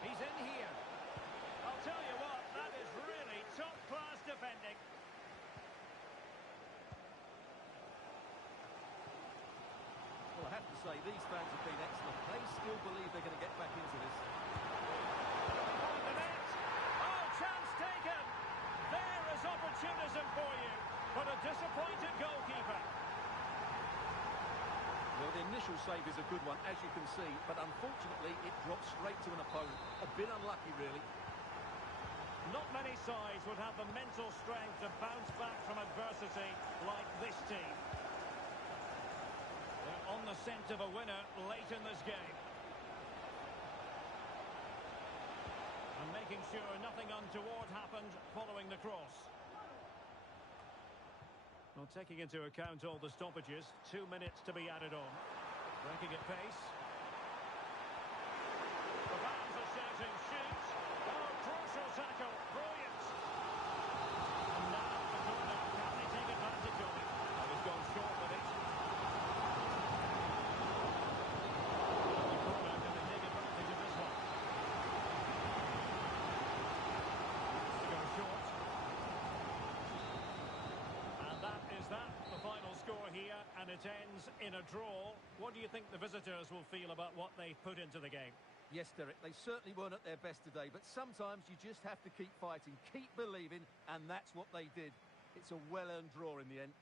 He's in here. I'll tell you what, that is really top-class defending. Well, I have to say, these fans have been excellent. They still believe they're going to get back into this. The net. Oh, chance taken. There is opportunism for you, but a disappointed goalkeeper. Well, the initial save is a good one, as you can see, but unfortunately it drops straight to an opponent. A bit unlucky, really. Not many sides would have the mental strength to bounce back from adversity like this team. They're on the scent of a winner late in this game. And making sure nothing untoward happened following the cross. Well, taking into account all the stoppages, 2 minutes to be added on. Breaking at pace. The fans are shouting, shoot! Oh, crucial tackle, brilliant! And now the corner, can they take advantage of it? Well, he's gone short with it. and it ends in a draw. What do you think the visitors will feel about what they've put into the game? Yes, Derek, they certainly weren't at their best today, but sometimes you just have to keep fighting, keep believing, and that's what they did. It's a well-earned draw in the end.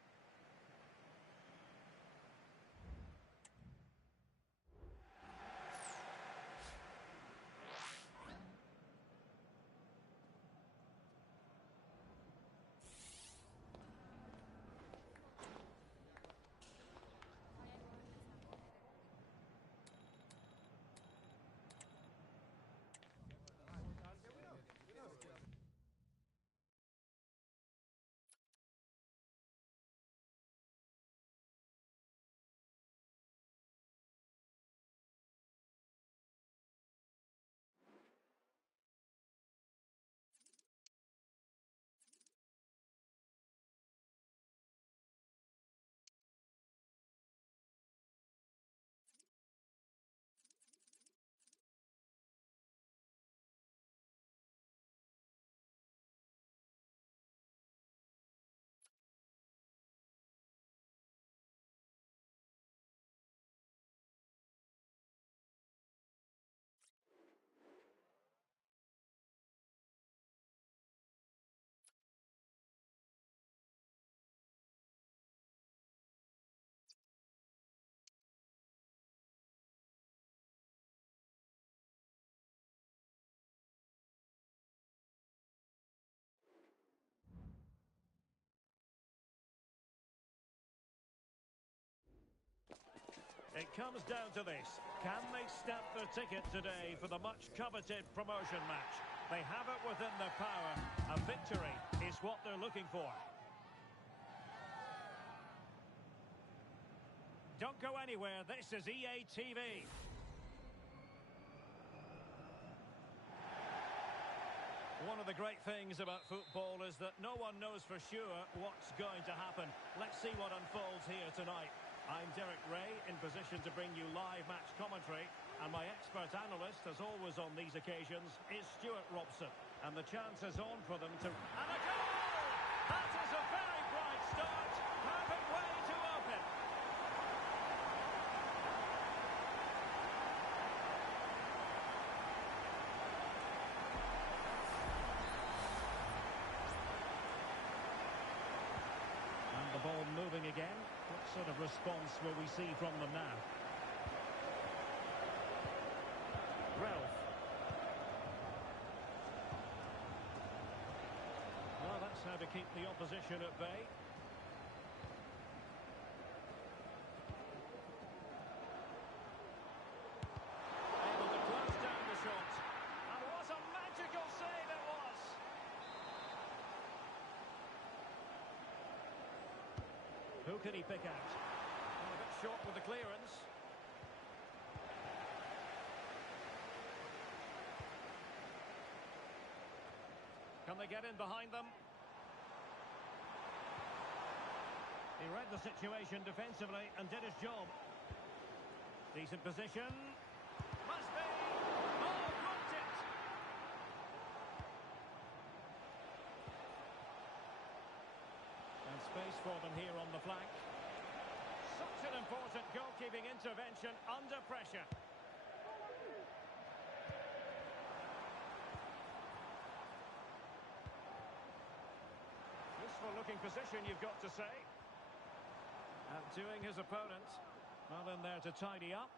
It comes down to this. Can they stamp their ticket today for the much-coveted promotion match? They have it within their power. A victory is what they're looking for. Don't go anywhere. This is EA TV. One of the great things about football is that no one knows for sure what's going to happen. Let's see what unfolds here tonight. I'm Derek Ray, in position to bring you live match commentary, and my expert analyst, as always on these occasions, is Stuart Robson. And the chance is on for them to... And a goal! That is a very bright start. Perfect way to open. And the ball moving again. What sort of response will we see from them now? Ralph. Well, that's how to keep the opposition at bay. Able to close down the shot. And what a magical save it was! Who can he pick out? Oh, a bit short with the clearance. Can they get in behind them? He read the situation defensively and did his job. Decent position. Must be! Oh, blocked it! And space for them here on the flank. Such an important goalkeeping intervention under pressure. Useful looking position, you've got to say. Outdoing his opponent. Well in there to tidy up.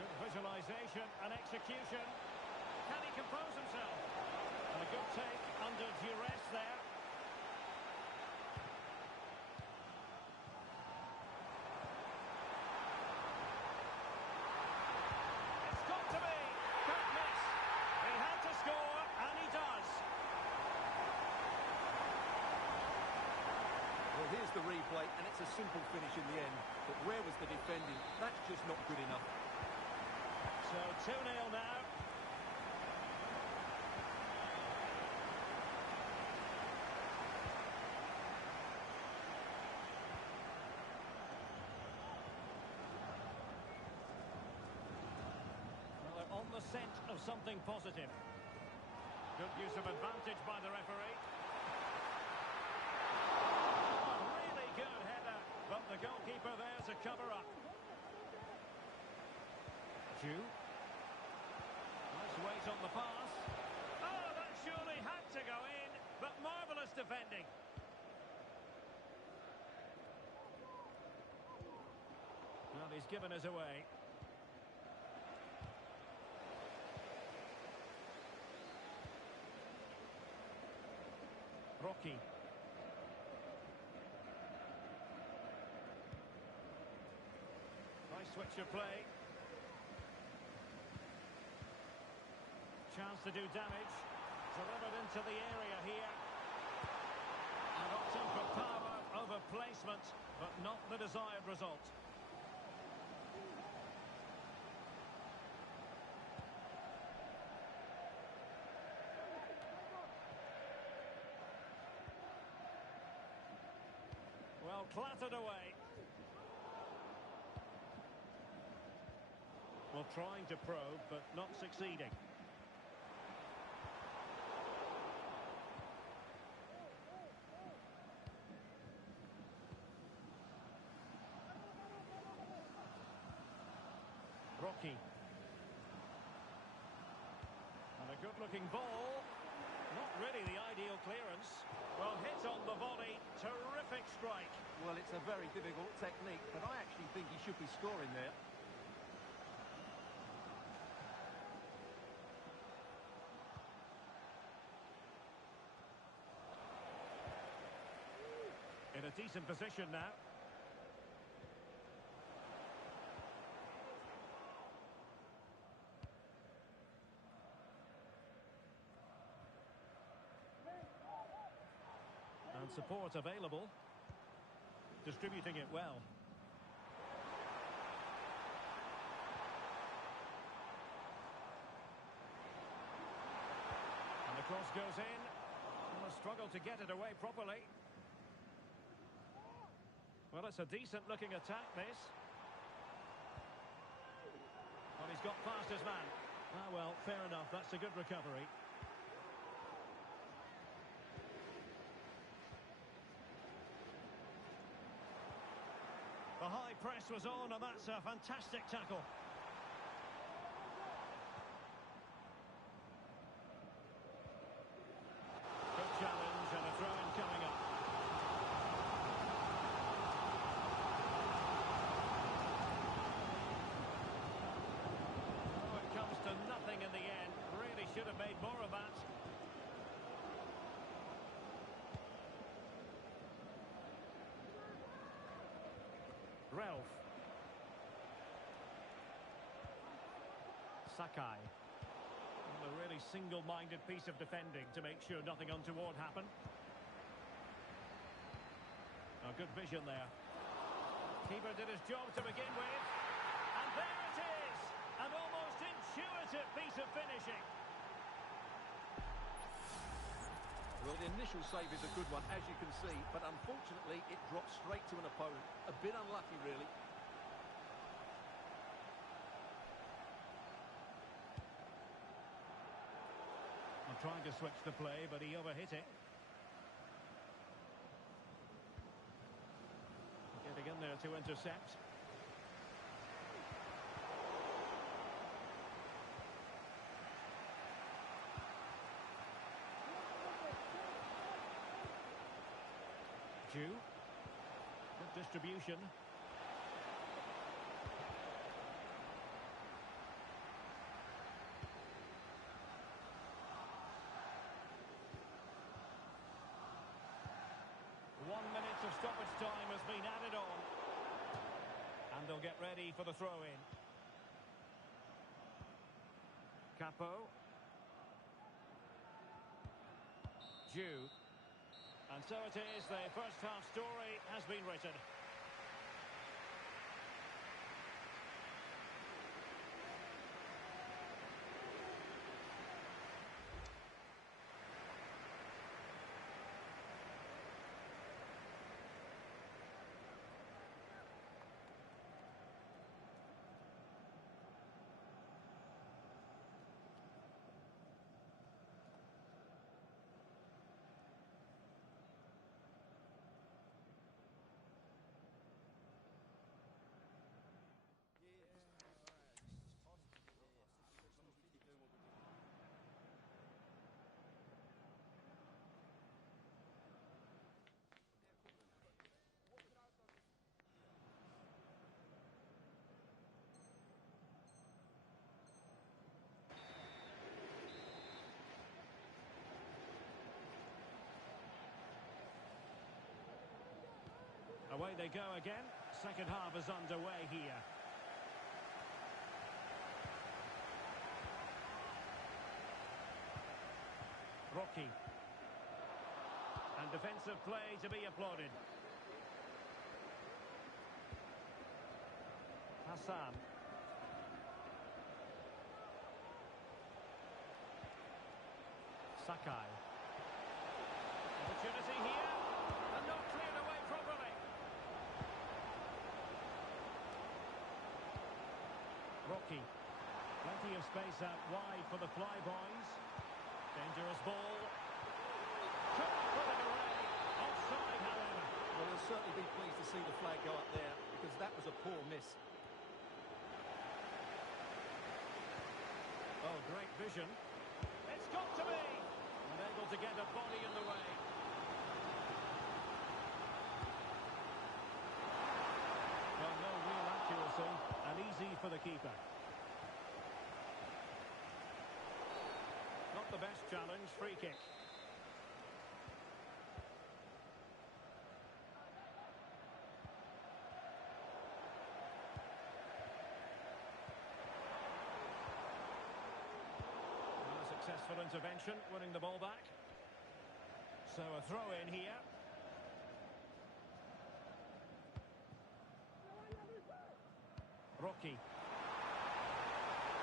Good visualisation and execution. Can he compose himself? And a good take under duress there. It's got to be. Don't miss. He had to score, and he does. Well, here's the replay, and it's a simple finish in the end. But where was the defending? That's just not good enough. So 2-0 now. Well, they're on the scent of something positive. Good use of advantage by the referee. Oh, really good header, but the goalkeeper there to cover up. Ju. Nice weight on the pass. Oh, that surely had to go in, but marvellous defending. Well, he's given us away. Rocky. Nice switch of play. Chance to do damage. Delivered into the area here. And opting for power over placement, but not the desired result. Well, clattered away. Well, trying to probe, but not succeeding. Rocky. And a good-looking ball. Not really the ideal clearance. Well, hit on the volley. Terrific strike. Well, it's a very difficult technique, but I actually think he should be scoring there. In a decent position now. And support available. Distributing it well. And the cross goes in. And a struggle to get it away properly. Well, it's a decent-looking attack, this. Well, he's got past his man. Ah, well, fair enough. That's a good recovery. The high press was on, and that's a fantastic tackle. Good challenge, and a throw-in coming up. Oh, it comes to nothing in the end. Really should have made more of that. Ralph. Sakai. And a really single-minded piece of defending to make sure nothing untoward happened. A good vision there. Keeper did his job to begin with. And there it is! An almost intuitive piece of finishing. Well, the initial save is a good one, as you can see, but unfortunately it dropped straight to an opponent. A bit unlucky, really. I'm trying to switch the play, but he overhit it. Getting in there to intercept. Ju. Good distribution. One minute of stoppage time has been added on. And they'll get ready for the throw-in. Capo. Ju. And so it is, the first half story has been written. Away they go again. Second half is underway here. Rocky. And defensive play to be applauded. Hassan. Sakai. Opportunity here. And not cleared away properly. Rocky. Plenty of space out wide for the Flyboys. Dangerous ball. Couldn't put it away. Offside, however. Well, he'll certainly be pleased to see the flag go up there, because that was a poor miss. Oh, great vision. It's got to be. Unable to get a body in the way. Well, no real accuracy, and easy for the keeper. Not the best challenge, free kick. Successful intervention, winning the ball back. So a throw in here. Rocky.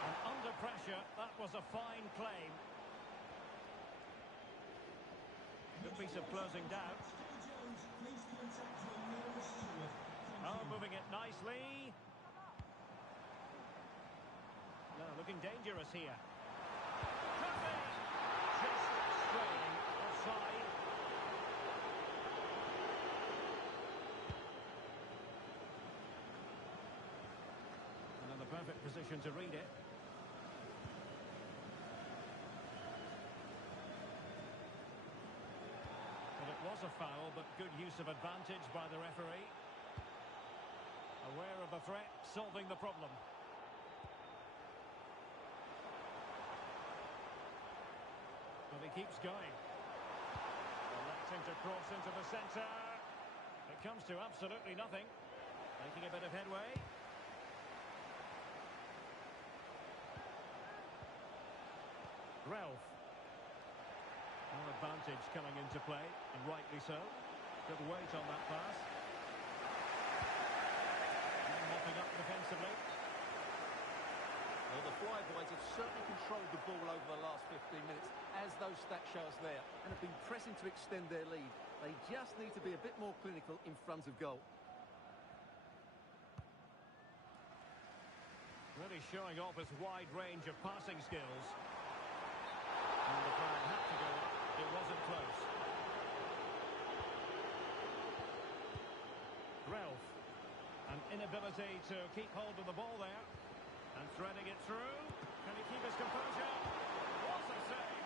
And under pressure, that was a fine claim. Good piece of closing down. Oh, moving it nicely. No, looking dangerous here. Just straying offside. Another perfect position to read it. Well, it was a foul, but good use of advantage by the referee. Aware of the threat, solving the problem. Well, he keeps going. Electing to cross into the centre. It comes to absolutely nothing. Making a bit of headway. Ralph. No advantage coming into play, and rightly so. Good weight on that pass. And mopping up defensively. Well, the Flyboys have certainly controlled the ball over the last 15 minutes, as those stats show us there, and have been pressing to extend their lead. They just need to be a bit more clinical in front of goal. Really showing off his wide range of passing skills. And the flag had to go up. It wasn't close. Ralph. An inability to keep hold of the ball there. And threading it through. Can he keep his composure? What a save!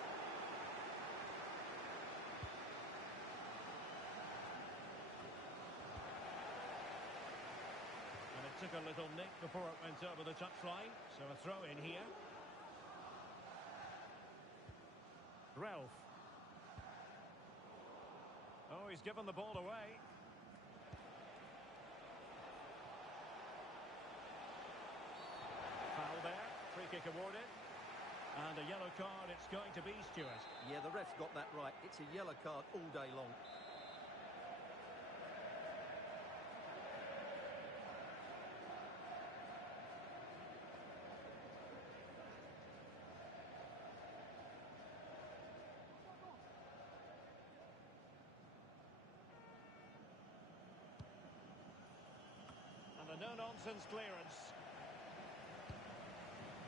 And it took a little nick before it went over the touchline. So a throw in here. Ralph. Oh, he's given the ball away. Foul there. Free kick awarded. And a yellow card it's going to be, Stuart. Yeah, the ref's got that right. It's a yellow card all day long. And a no-nonsense clearance.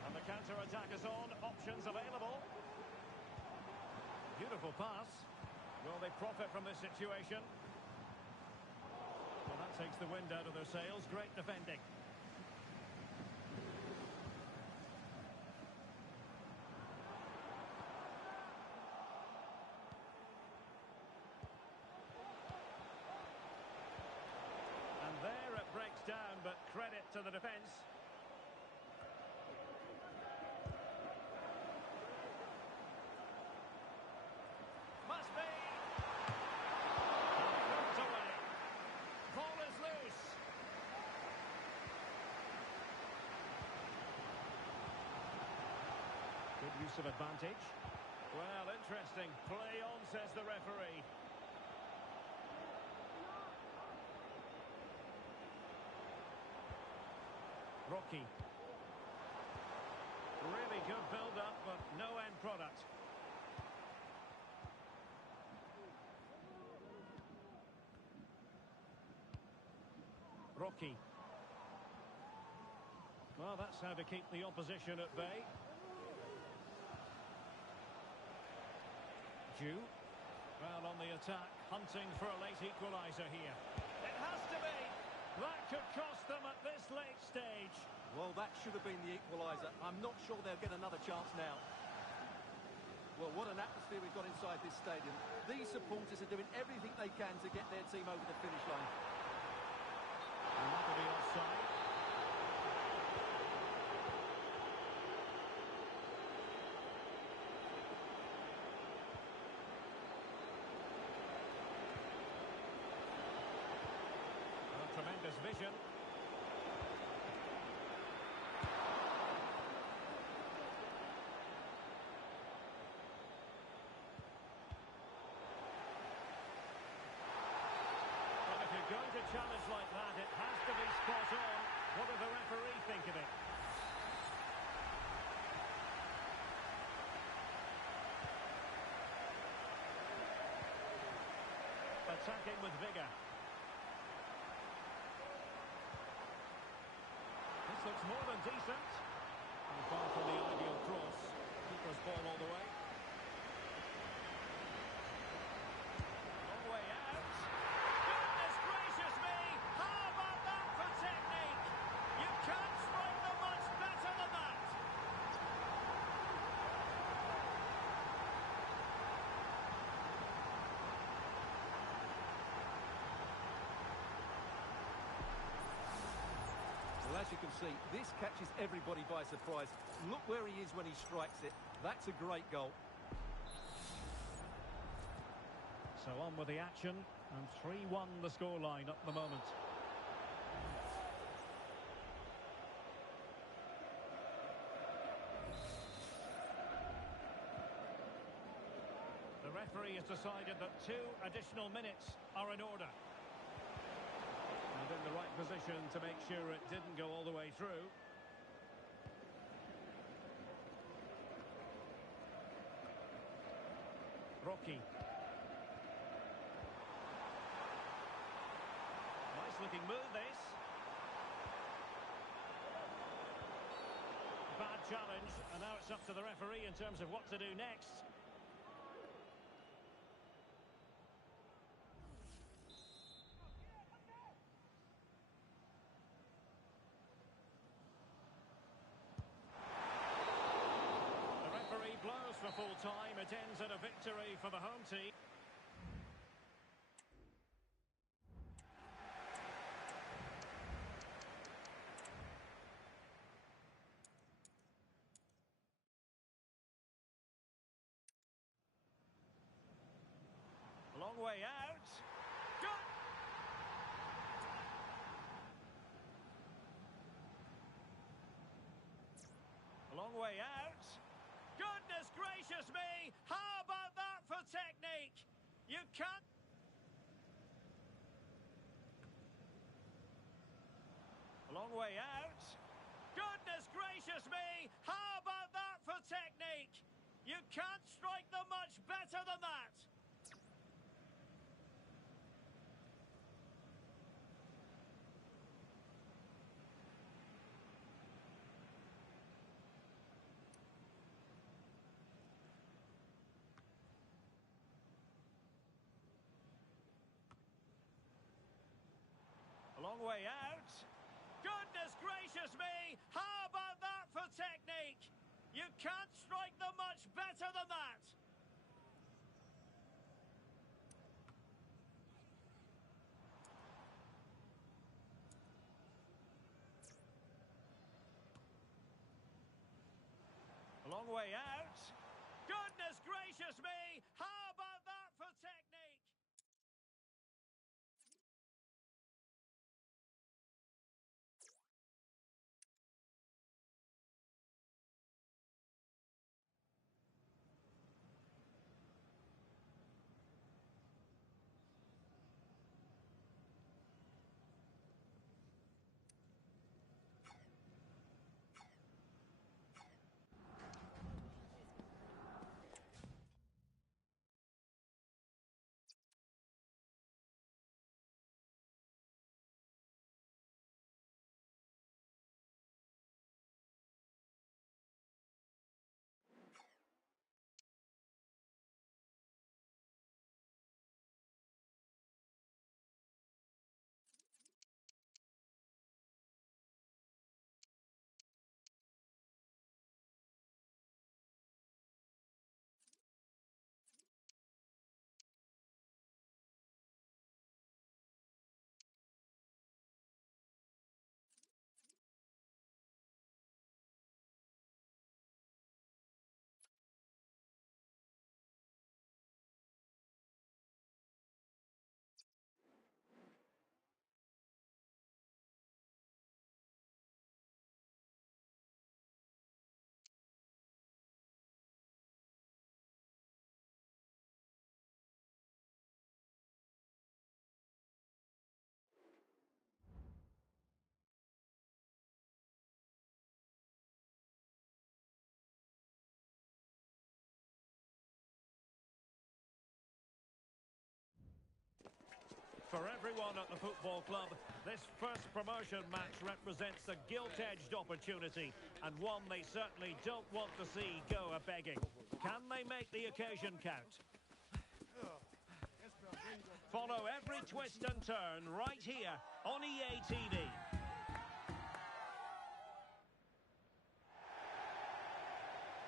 And the counter-attack is on. Options available. Beautiful pass. Will they profit from this situation? Well, that takes the wind out of their sails. Great defending. And there it breaks down, but credit to the defence. Must be. And away. Ball is use of advantage. Well, interesting. Play on, says the referee. Rocky. Really good build-up, but no end product. Rocky. Well, that's how to keep the opposition at bay. Jew. Well, on the attack, hunting for a late equaliser here. It has to be. That could cost them at this late stage. Well, that should have been the equaliser. I'm not sure they'll get another chance now. Well, what an atmosphere we've got inside this stadium. These supporters are doing everything they can to get their team over the finish line. And that'll be offside. Well, tremendous vision. Going to challenge like that, it has to be spot on. What does the referee think of it? Attacking with vigour. This looks more than decent. And far from the ideal cross. Keeper's ball all the way. Long way out. Goodness gracious me! How about that for technique? You can't strike them much better than that. Well, as you can see, this catches everybody by surprise. Look where he is when he strikes it. That's a great goal. So on with the action, and 3-1 the scoreline at the moment. The referee has decided that 2 additional minutes are in order. And in the right position to make sure it didn't go all the way through. Rocky. Nice looking move, this. Bad challenge, and now it's up to the referee in terms of what to do next. The referee blows for full time. It ends in a victory for the home team. Long way out. Good. Long way out. Goodness gracious me! How about that for technique? You can't. Long way out. Goodness gracious me! How about that for technique? You can't strike them much better than that. Long way out. Goodness gracious me! How about that for technique? You can't strike them much better than that. Long way out. Goodness gracious me! How about that for technique? For everyone at the football club, this first promotion match represents a gilt-edged opportunity, and one they certainly don't want to see go a-begging. Can they make the occasion count? Follow every twist and turn right here on EA TV.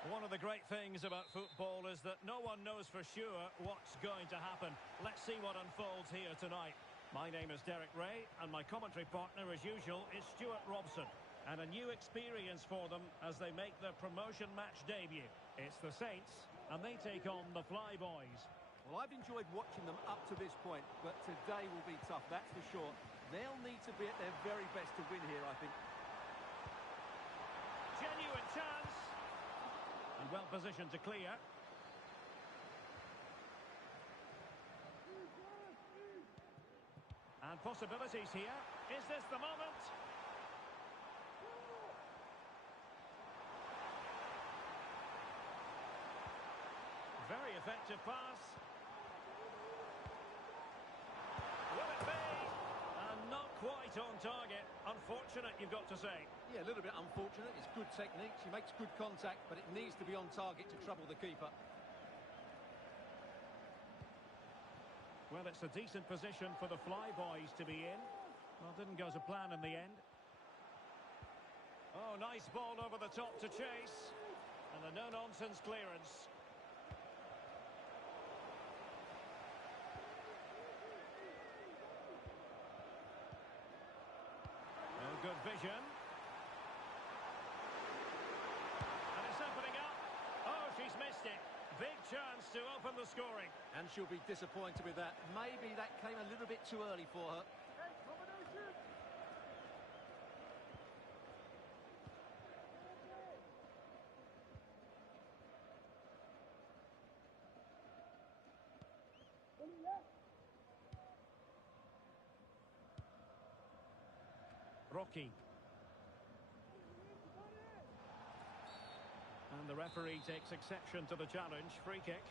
One of the great things about football is that no one knows for sure what's going to happen. Let's see what unfolds here tonight. My name is Derek Ray, and my commentary partner, as usual, is Stuart Robson. And a new experience for them as they make their promotion match debut. It's the Saints, and they take on the Flyboys. Well, I've enjoyed watching them up to this point, but today will be tough, that's for sure. They'll need to be at their very best to win here, I think. Genuine chance. And well positioned to clear. And possibilities here. Is this the moment? Very effective pass. Will it be? And not quite on target. Unfortunate, you've got to say. Yeah, a little bit unfortunate. It's good technique. She makes good contact, but it needs to be on target to trouble the keeper. Well, it's a decent position for the Flyboys to be in. Well, didn't go to plan in the end. Oh, nice ball over the top to chase. And a no-nonsense clearance. No good vision. And it's opening up. Oh, she's missed it. Big chance to open the scoring. And she'll be disappointed with that. Maybe that came a little bit too early for her. Rocky. And the referee takes exception to the challenge. Free kick.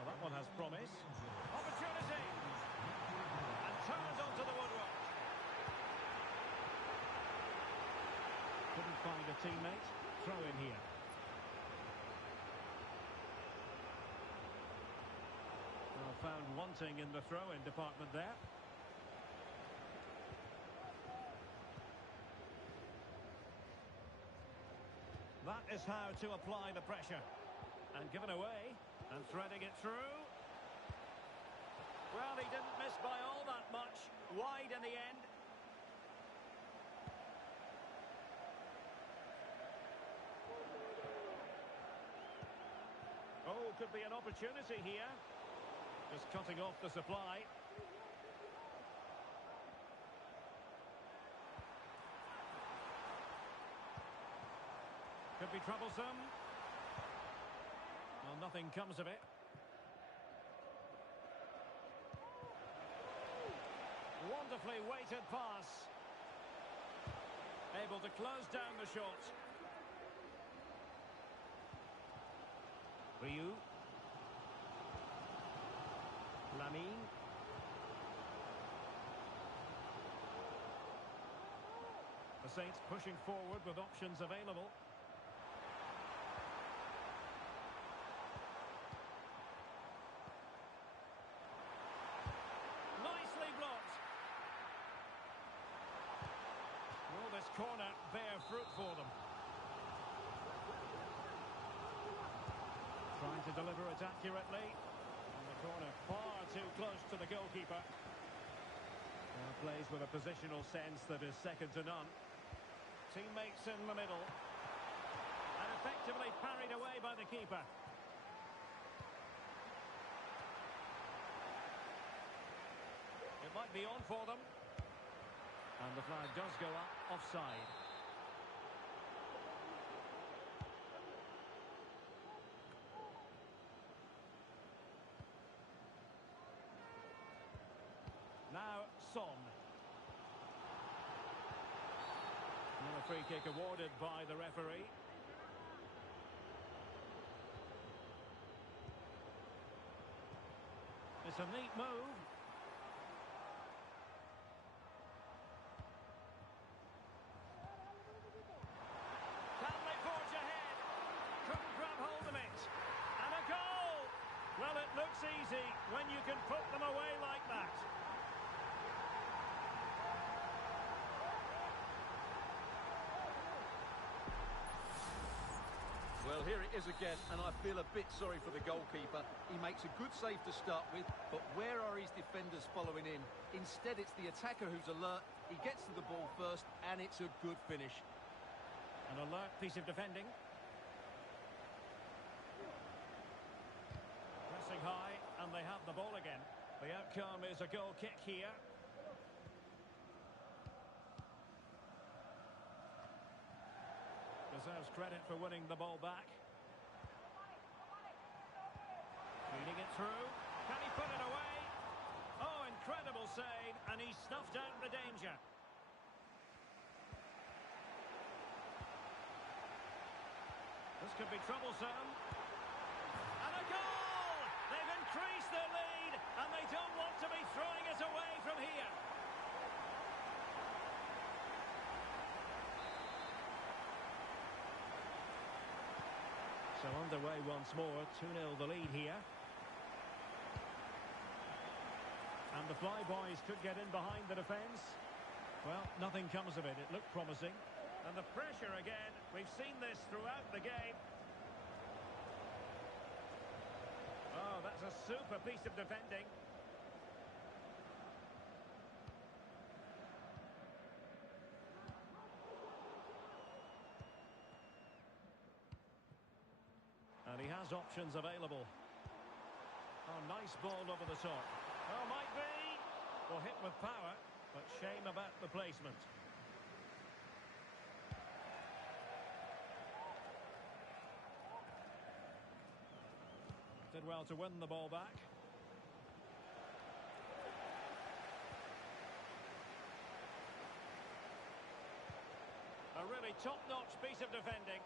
Well, that one has promise. Opportunity! And turned onto the woodwork. Couldn't find a teammate. Throw in here. Well, found wanting in the throw-in department there. That is how to apply the pressure. And given away. And threading it through. Well, he didn't miss by all that much. Wide in the end. Oh, could be an opportunity here. Just cutting off the supply. Could be troublesome. Well, nothing comes of it. Wonderfully weighted pass. Able to close down the shot. Ryu. Lamine. The Saints pushing forward with options available. Corner bear fruit for them. Trying to deliver it accurately. And the corner far too close to the goalkeeper. Plays with a positional sense that is second to none. Teammates in the middle. And effectively parried away by the keeper. It might be on for them. And the flag does go up, offside. free kick awarded by the referee. It's a neat move. Can they forge ahead? Couldn't grab hold of it. And a goal! Well, it looks easy when you can put them away like that. Well, here it is again, and I feel a bit sorry for the goalkeeper. He makes a good save to start with, but where are his defenders following in? Instead, it's the attacker who's alert. He gets to the ball first, and it's a good finish. An alert piece of defending. Pressing high, and they have the ball again. The outcome is a goal kick here. Deserves credit for winning the ball back. Feeding it through. Can he put it away? Oh, incredible save, and he snuffed out the danger. This could be troublesome. And a goal! They've increased their lead, and they don't want to be throwing it away from here. So underway once more, 2-0 the lead here. And the Flyboys could get in behind the defence. Well, nothing comes of it. It looked promising. And the pressure again. We've seen this throughout the game. Oh, that's a super piece of defending. And he has options available. Oh, nice ball over the top. Oh, might be. Well, hit with power, but shame about the placement. Did well to win the ball back. A really top-notch piece of defending.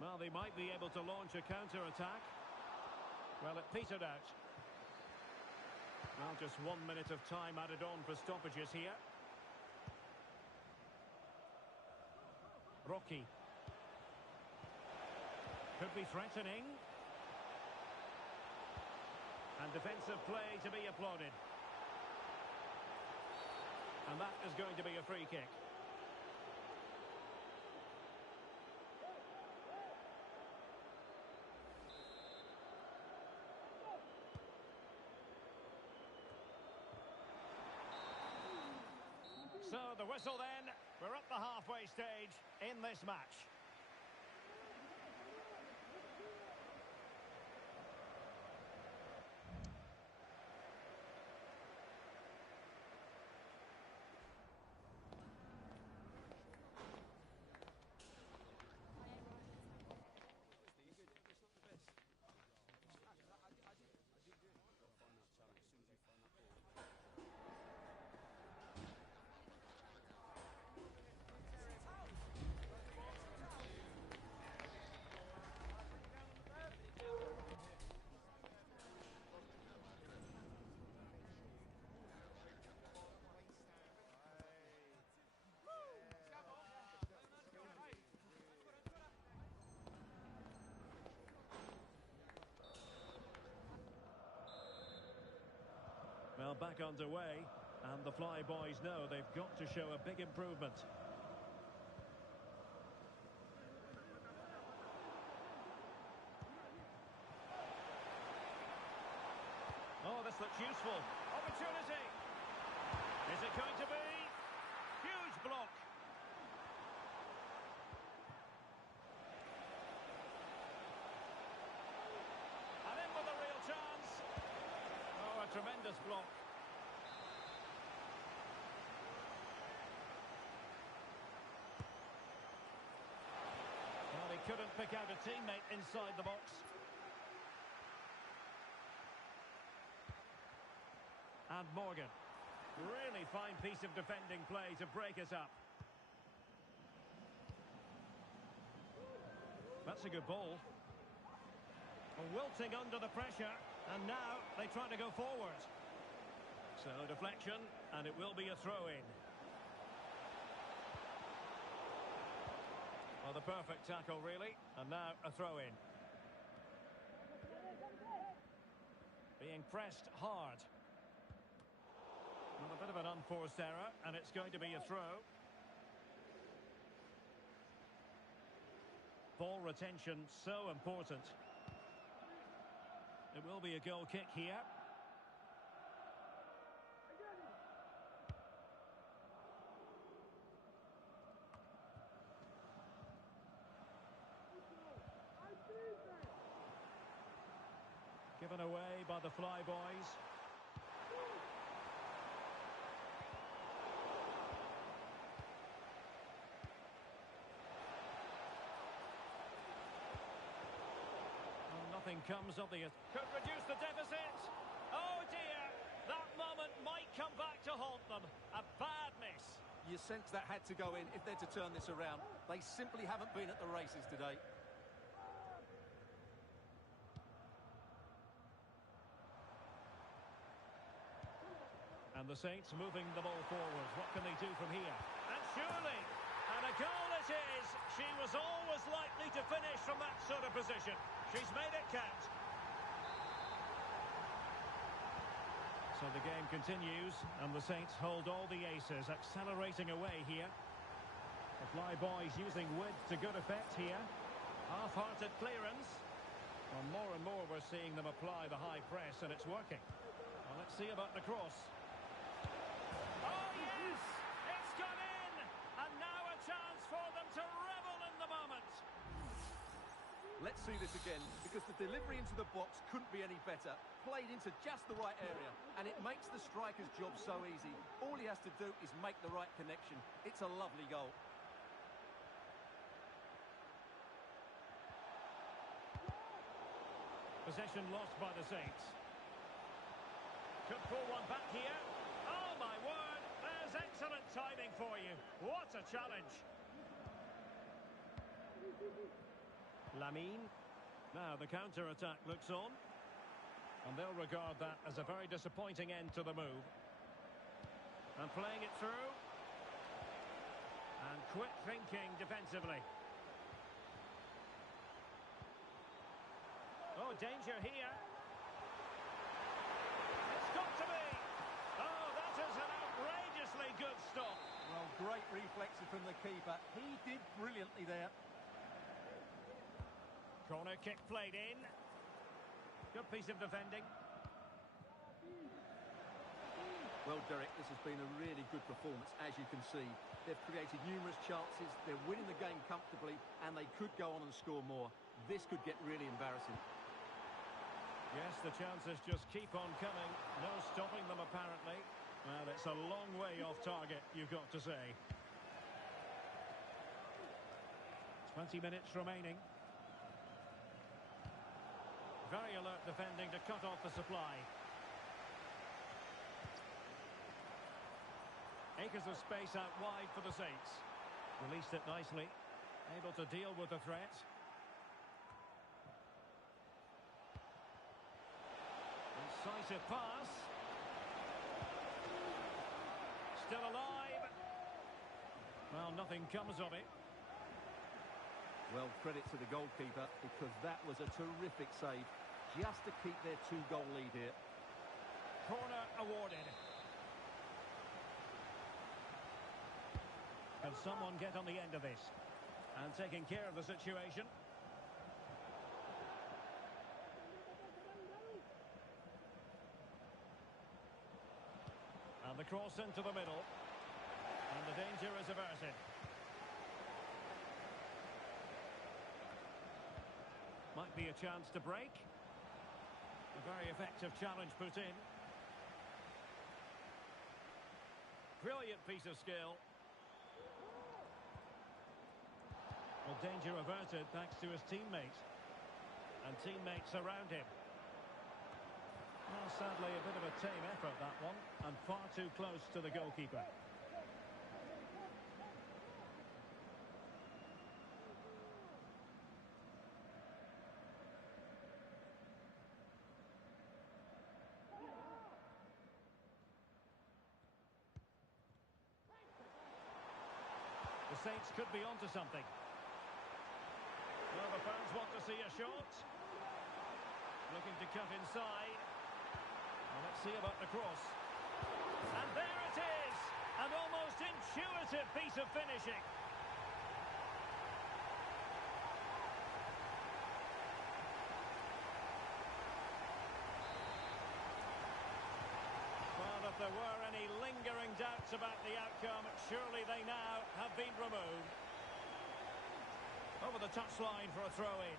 Well, they might be able to launch a counter-attack. Well, it petered out. Well, just 1 minute of time added on for stoppages here. Rocky. Could be threatening. And defensive play to be applauded. And that is going to be a free kick. So the whistle then, we're at the halfway stage in this match. Well, back underway, and the Flyboys know they've got to show a big improvement. Oh, this looks useful. Opportunity. Is it going to be? Huge block. And in with a real chance. Oh, a tremendous block. Well, he couldn't pick out a teammate inside the box. And Morgan. Really fine piece of defending play to break us up. That's a good ball. Wilting under the pressure, and now they try to go forward. So deflection, and it will be a throw-in. Well, the perfect tackle, really, and now a throw-in. Being pressed hard. Well, a bit of an unforced error, and it's going to be a throw. Ball retention, so important. It will be a goal kick here. Given away by the Fly Boys. Nothing comes of the... Could reduce the deficit. Oh dear, that moment might come back to haunt them. A bad miss. You sense that had to go in if they're to turn this around. They simply haven't been at the races today. And the Saints moving the ball forward. What can they do from here? And surely, and a goal it is. She was always likely to finish from that sort of position. She's made it count. So the game continues, and the Saints hold all the aces, accelerating away here. The Fly Boys using width to good effect here. Half-hearted clearance. Well, more and more we're seeing them apply the high press, and it's working. Well, let's see about the cross. Oh, yes! It's gone in! And now a chance for them to revel in the moment. Let's see this again, because the delivery into the box couldn't be any better. Played into just the right area, and it makes the striker's job so easy. All he has to do is make the right connection. It's a lovely goal. Possession lost by the Saints. Could pull one back here. Oh, my word. There's excellent timing for you. What a challenge. Lamine. Now the counter-attack looks on. And they'll regard that as a very disappointing end to the move. And playing it through. And quick thinking defensively. Oh, danger here. It's got to be. Oh, that is an outrageously good stop. Well, great reflexes from the keeper. He did brilliantly there. Corner kick played in. Good piece of defending. Well, Derek, this has been a really good performance, as you can see. They've created numerous chances, they're winning the game comfortably, and they could go on and score more. This could get really embarrassing. Yes, the chances just keep on coming. No stopping them, apparently. Well, it's a long way off target, you've got to say. 20 minutes remaining. Very alert defending to cut off the supply. Acres of space out wide for the Saints. Released it nicely. Able to deal with the threat. Incisive pass. Still alive. Well, nothing comes of it. Well, credit to the goalkeeper, because that was a terrific save, just to keep their two-goal lead here. Corner awarded. Can someone get on the end of this? And taking care of the situation. And the cross into the middle. And the danger is averted. Might be a chance to break. A very effective challenge put in. Brilliant piece of skill. Well, danger averted thanks to his teammate. And teammates around him. Well, sadly, a bit of a tame effort, that one, and far too close to the goalkeeper. The Saints could be onto something. Well, the fans want to see a shot. Looking to cut inside. Well, let's see about the cross. And there it is! An almost intuitive piece of finishing. Well, if there were any lingering doubts about the outcome, surely they now have been removed. Over the touchline for a throw-in.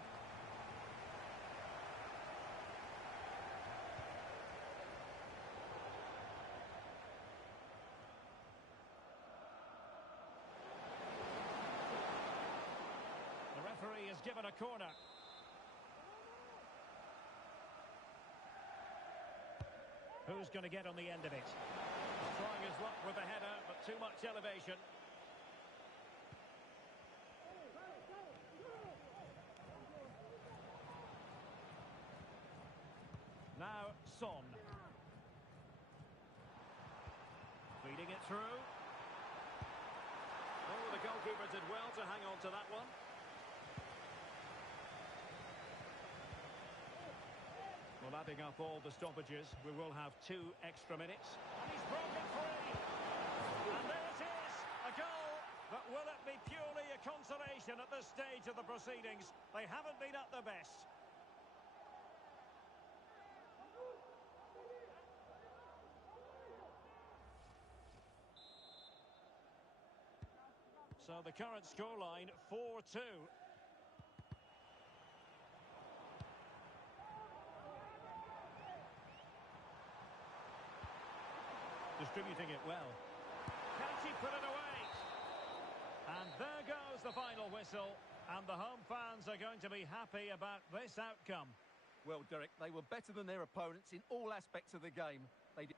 The referee has given a corner. Who's going to get on the end of it? Trying his luck with the header, but too much elevation. Now, Son. Feeding it through. Oh, the goalkeeper did well to hang on to that one. Well, adding up all the stoppages, we will have 2 extra minutes. And he's broken free. And there it is, a goal. But will it be purely a consolation at this stage of the proceedings? They haven't been at their best. So the current scoreline, 4-2. Distributing it well. Can she put it away? And there goes the final whistle. And the home fans are going to be happy about this outcome. Well, Derek, they were better than their opponents in all aspects of the game. They did.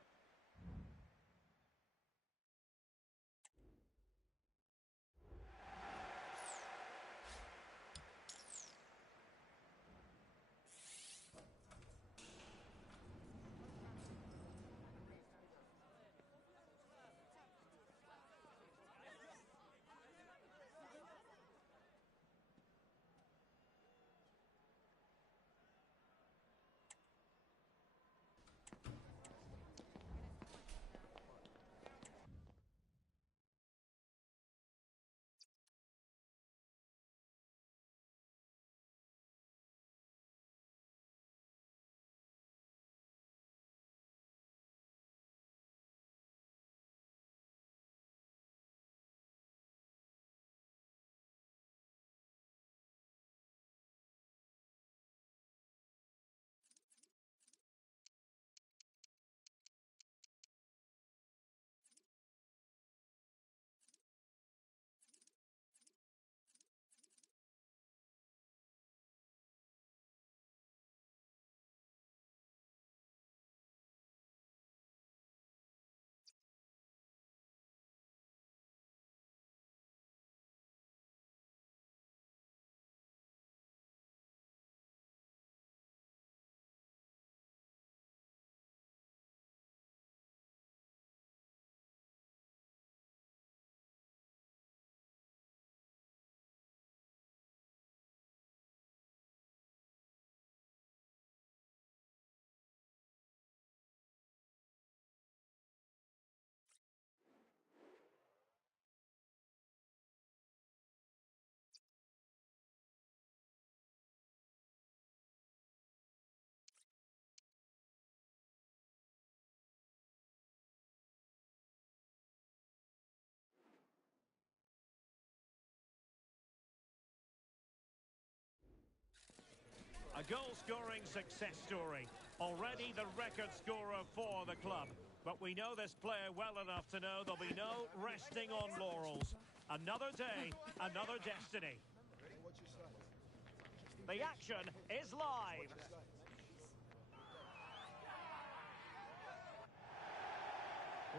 A goal-scoring success story. Already the record scorer for the club. But we know this player well enough to know there'll be no resting on laurels. Another day, another destiny. The action is live.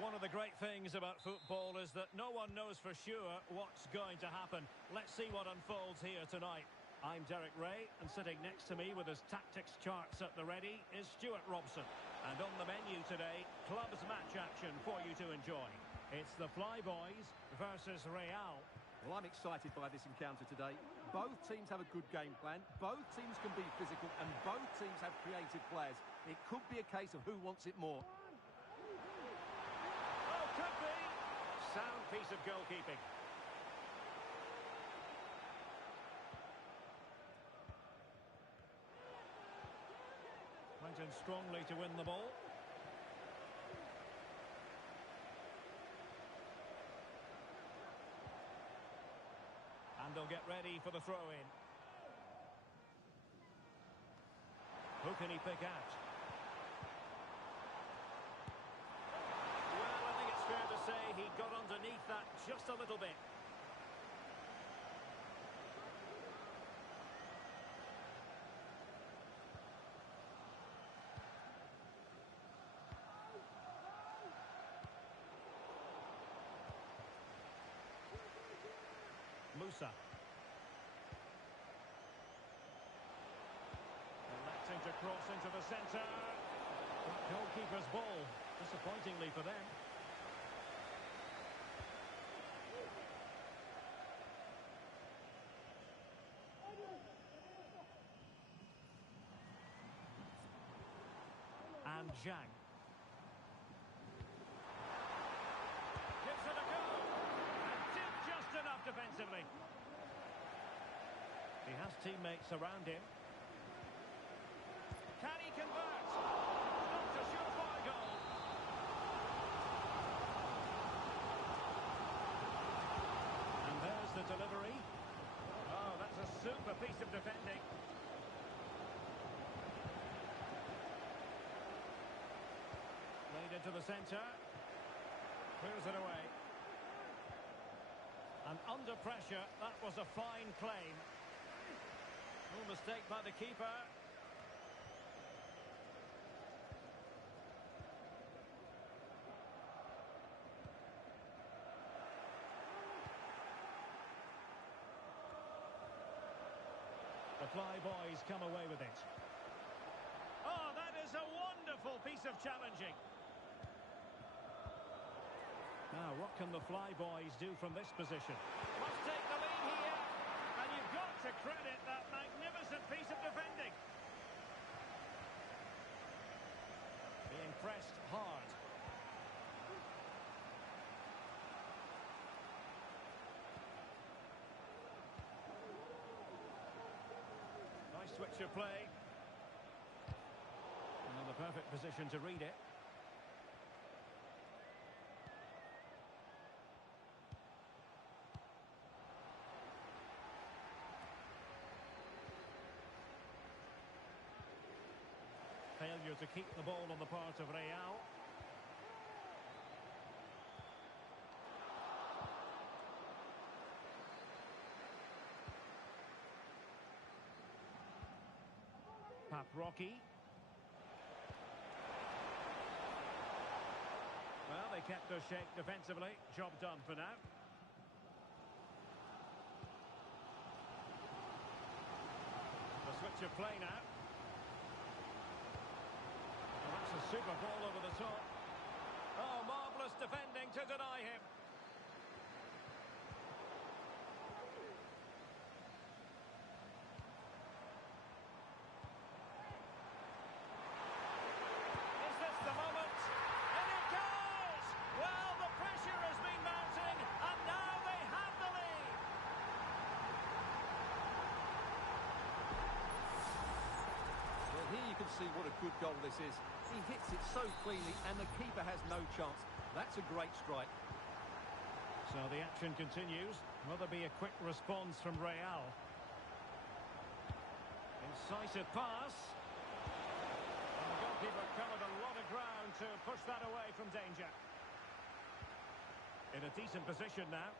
One of the great things about football is that no one knows for sure what's going to happen. Let's see what unfolds here tonight. I'm Derek Ray, and sitting next to me with his tactics charts at the ready is Stuart Robson. And on the menu today, clubs match action for you to enjoy. It's the Flyboys versus Real. Well, I'm excited by this encounter today. Both teams have a good game plan, both teams can be physical, and both teams have creative players. It could be a case of who wants it more. Oh, could be. Sound piece of goalkeeping. Went in strongly to win the ball. And they'll get ready for the throw-in. Who can he pick out? Well, I think it's fair to say he got underneath that just a little bit. Musa. Electing to cross into the centre. Goalkeeper's ball, disappointingly for them. And Zhang. Gives it a go. And did just enough defensively. He has teammates around him. Can he convert? Not a surefire goal. And there's the delivery. Oh, that's a super piece of defending. Played into the centre. Clears it away. And under pressure, that was a fine claim. No mistake by the keeper. The Flyboys come away with it. Oh, that is a wonderful piece of challenging. Now, what can the Flyboys do from this position? Must take the lead here. And you've got to credit that magnificent piece of defending. Being pressed hard. Nice switch of play. And the perfect position to read it. Failure to keep the ball on the part of Real. Pat Rocky. Well, they kept their shape defensively. Job done for now. The switch of play now. A super ball over the top. Oh, marvellous defending to deny him. Is this the moment? And it goes! Well, the pressure has been mounting, and now they have the lead. Well, here you can see what a good goal this is. He hits it so cleanly, and the keeper has no chance. That's a great strike. So the action continues. Will there be a quick response from Real? Incisive pass. And the goalkeeper covered a lot of ground to push that away from danger. In a decent position now.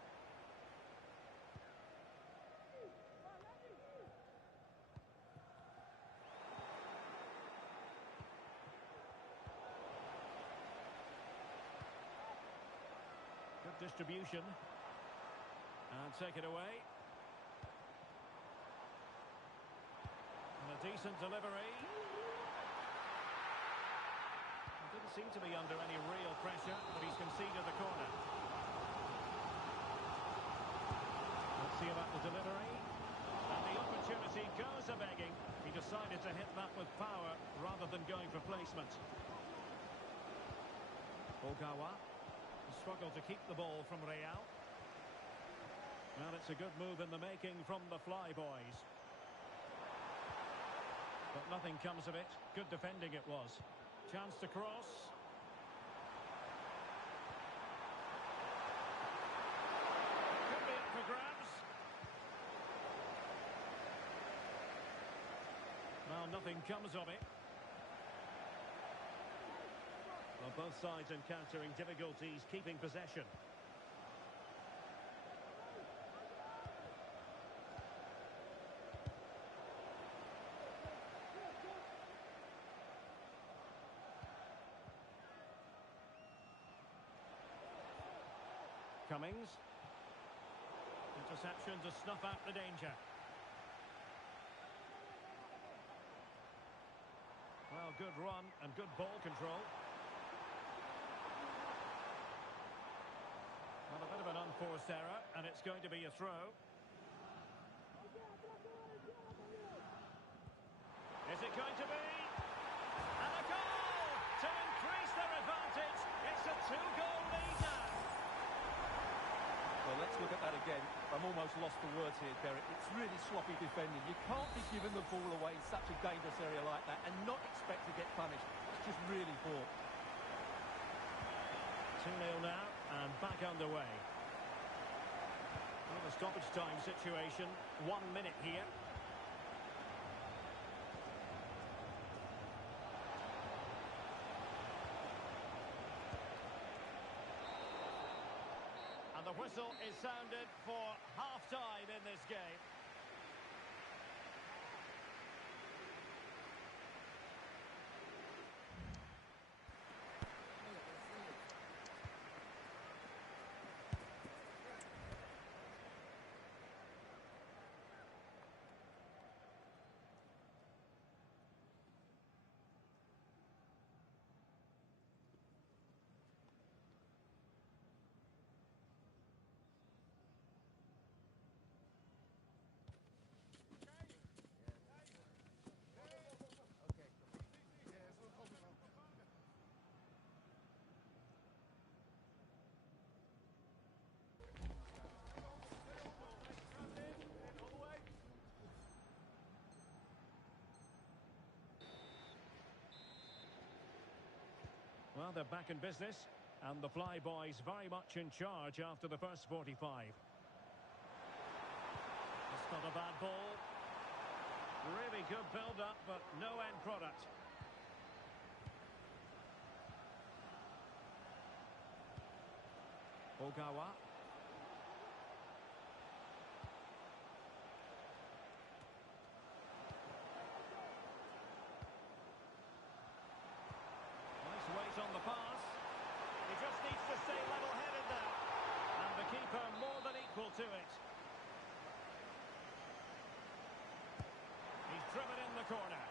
distribution. And take it away. And a decent delivery. He didn't seem to be under any real pressure, but he's conceded the corner. Let's see about the delivery. And the opportunity goes a-begging. He decided to hit that with power rather than going for placement. Ogawa struggled to keep the ball from Real. Well, it's a good move in the making from the Flyboys. But nothing comes of it. Good defending it was. Chance to cross. Could be up for grabs. Well, nothing comes of it. Well, both sides encountering difficulties keeping possession. Cummings. Interception to snuff out the danger. Well, good run and good ball control. Well, a bit of an unforced error, and it's going to be a throw. Is it going to be? And a goal to increase their advantage. It's a two-goal lead now. Well, let's look at that again. I'm almost lost for words here, Derek. It's really sloppy defending. You can't be giving the ball away in such a dangerous area like that and not expect to get punished. It's just really poor. 2-0 now, and back underway. Well, the stoppage time situation, 1 minute here. And the whistle is sounded for half-time in this game. Well, they're back in business, and the Flyboys very much in charge after the first 45. It's not a bad ball. Really good build-up, but no end product. Ogawa. Weight on the pass. He just needs to stay level-headed now. And the keeper more than equal to it. He's driven in the corner.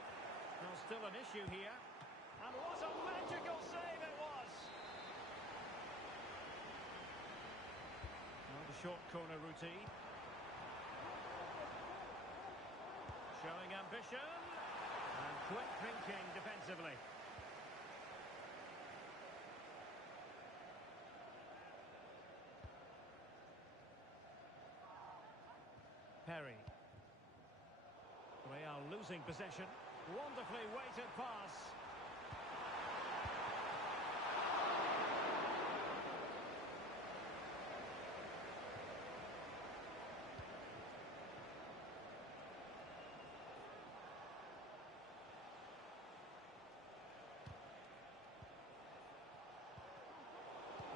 Well, still an issue here. And what a magical save it was! Well, the short corner routine. Showing ambition. And quick thinking defensively. Perry. Real losing possession. Wonderfully weighted pass.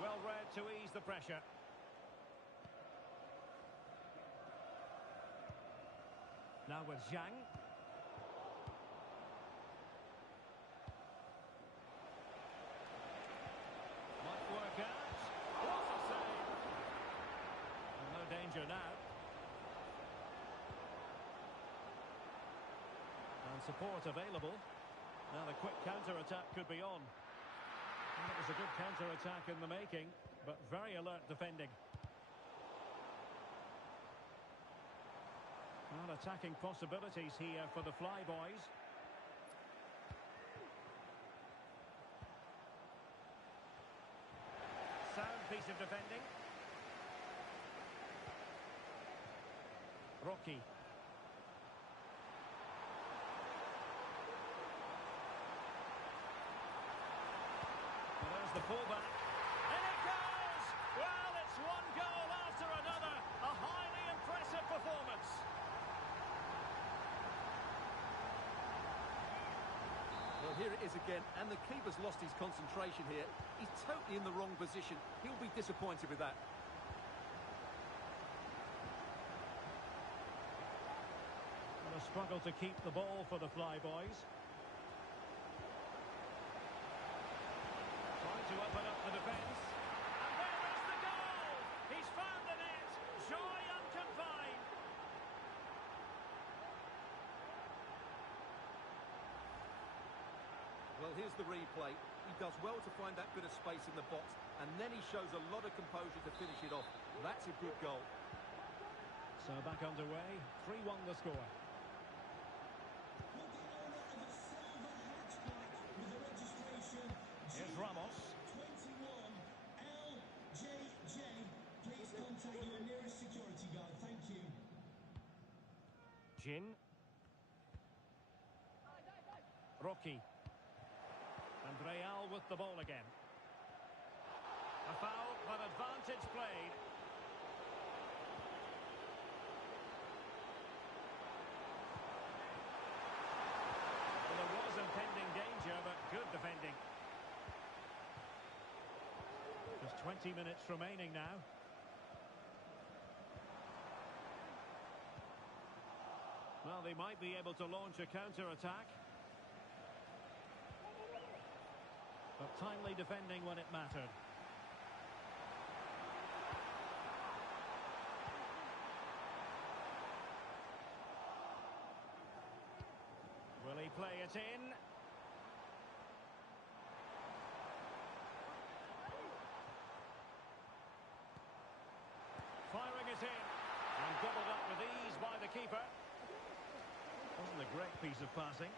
Well read to ease the pressure. Now with Zhang. Might work out. What a save! danger now. And support available. Now the quick counter-attack could be on. And it was a good counter-attack in the making, but very alert defending. Well, attacking possibilities here for the Flyboys. Sound piece of defending. Rocky. And there's the pullback. And it goes! Well, it's one goal after another. A highly impressive performance. Well, here it is again, and the keeper's lost his concentration here. He's totally in the wrong position. He'll be disappointed with that. And a struggle to keep the ball for the Flyboys. Trying to open up the defence. And there is the goal! He's found the net! Joy unconfined! Well, here's the replay. He does well to find that bit of space in the box, and then he shows a lot of composure to finish it off. That's a good goal. So back underway, 3-1 the score. Here's Ramos. 21 LJJ. Please contact your nearest security guard. Thank you. Jin. Rocky. And Real with the ball again. A foul, but advantage played. Well, there was impending danger, but good defending. Just 20 minutes remaining now. Well, they might be able to launch a counter-attack. But timely defending when it mattered. Will he play it in? Firing it in. And gobbled up with ease by the keeper. Wasn't a great piece of passing.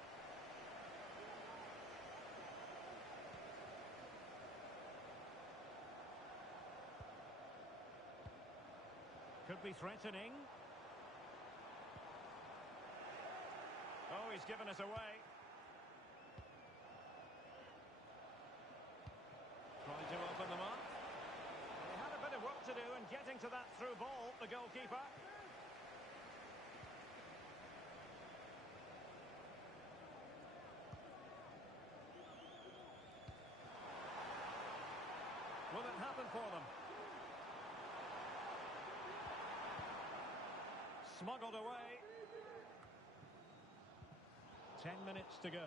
Could be threatening. Oh, he's given us away. Trying to open them up. They had a bit of work to do in getting to that through ball, the goalkeeper. Will it happen for them? Smuggled away. 10 minutes to go.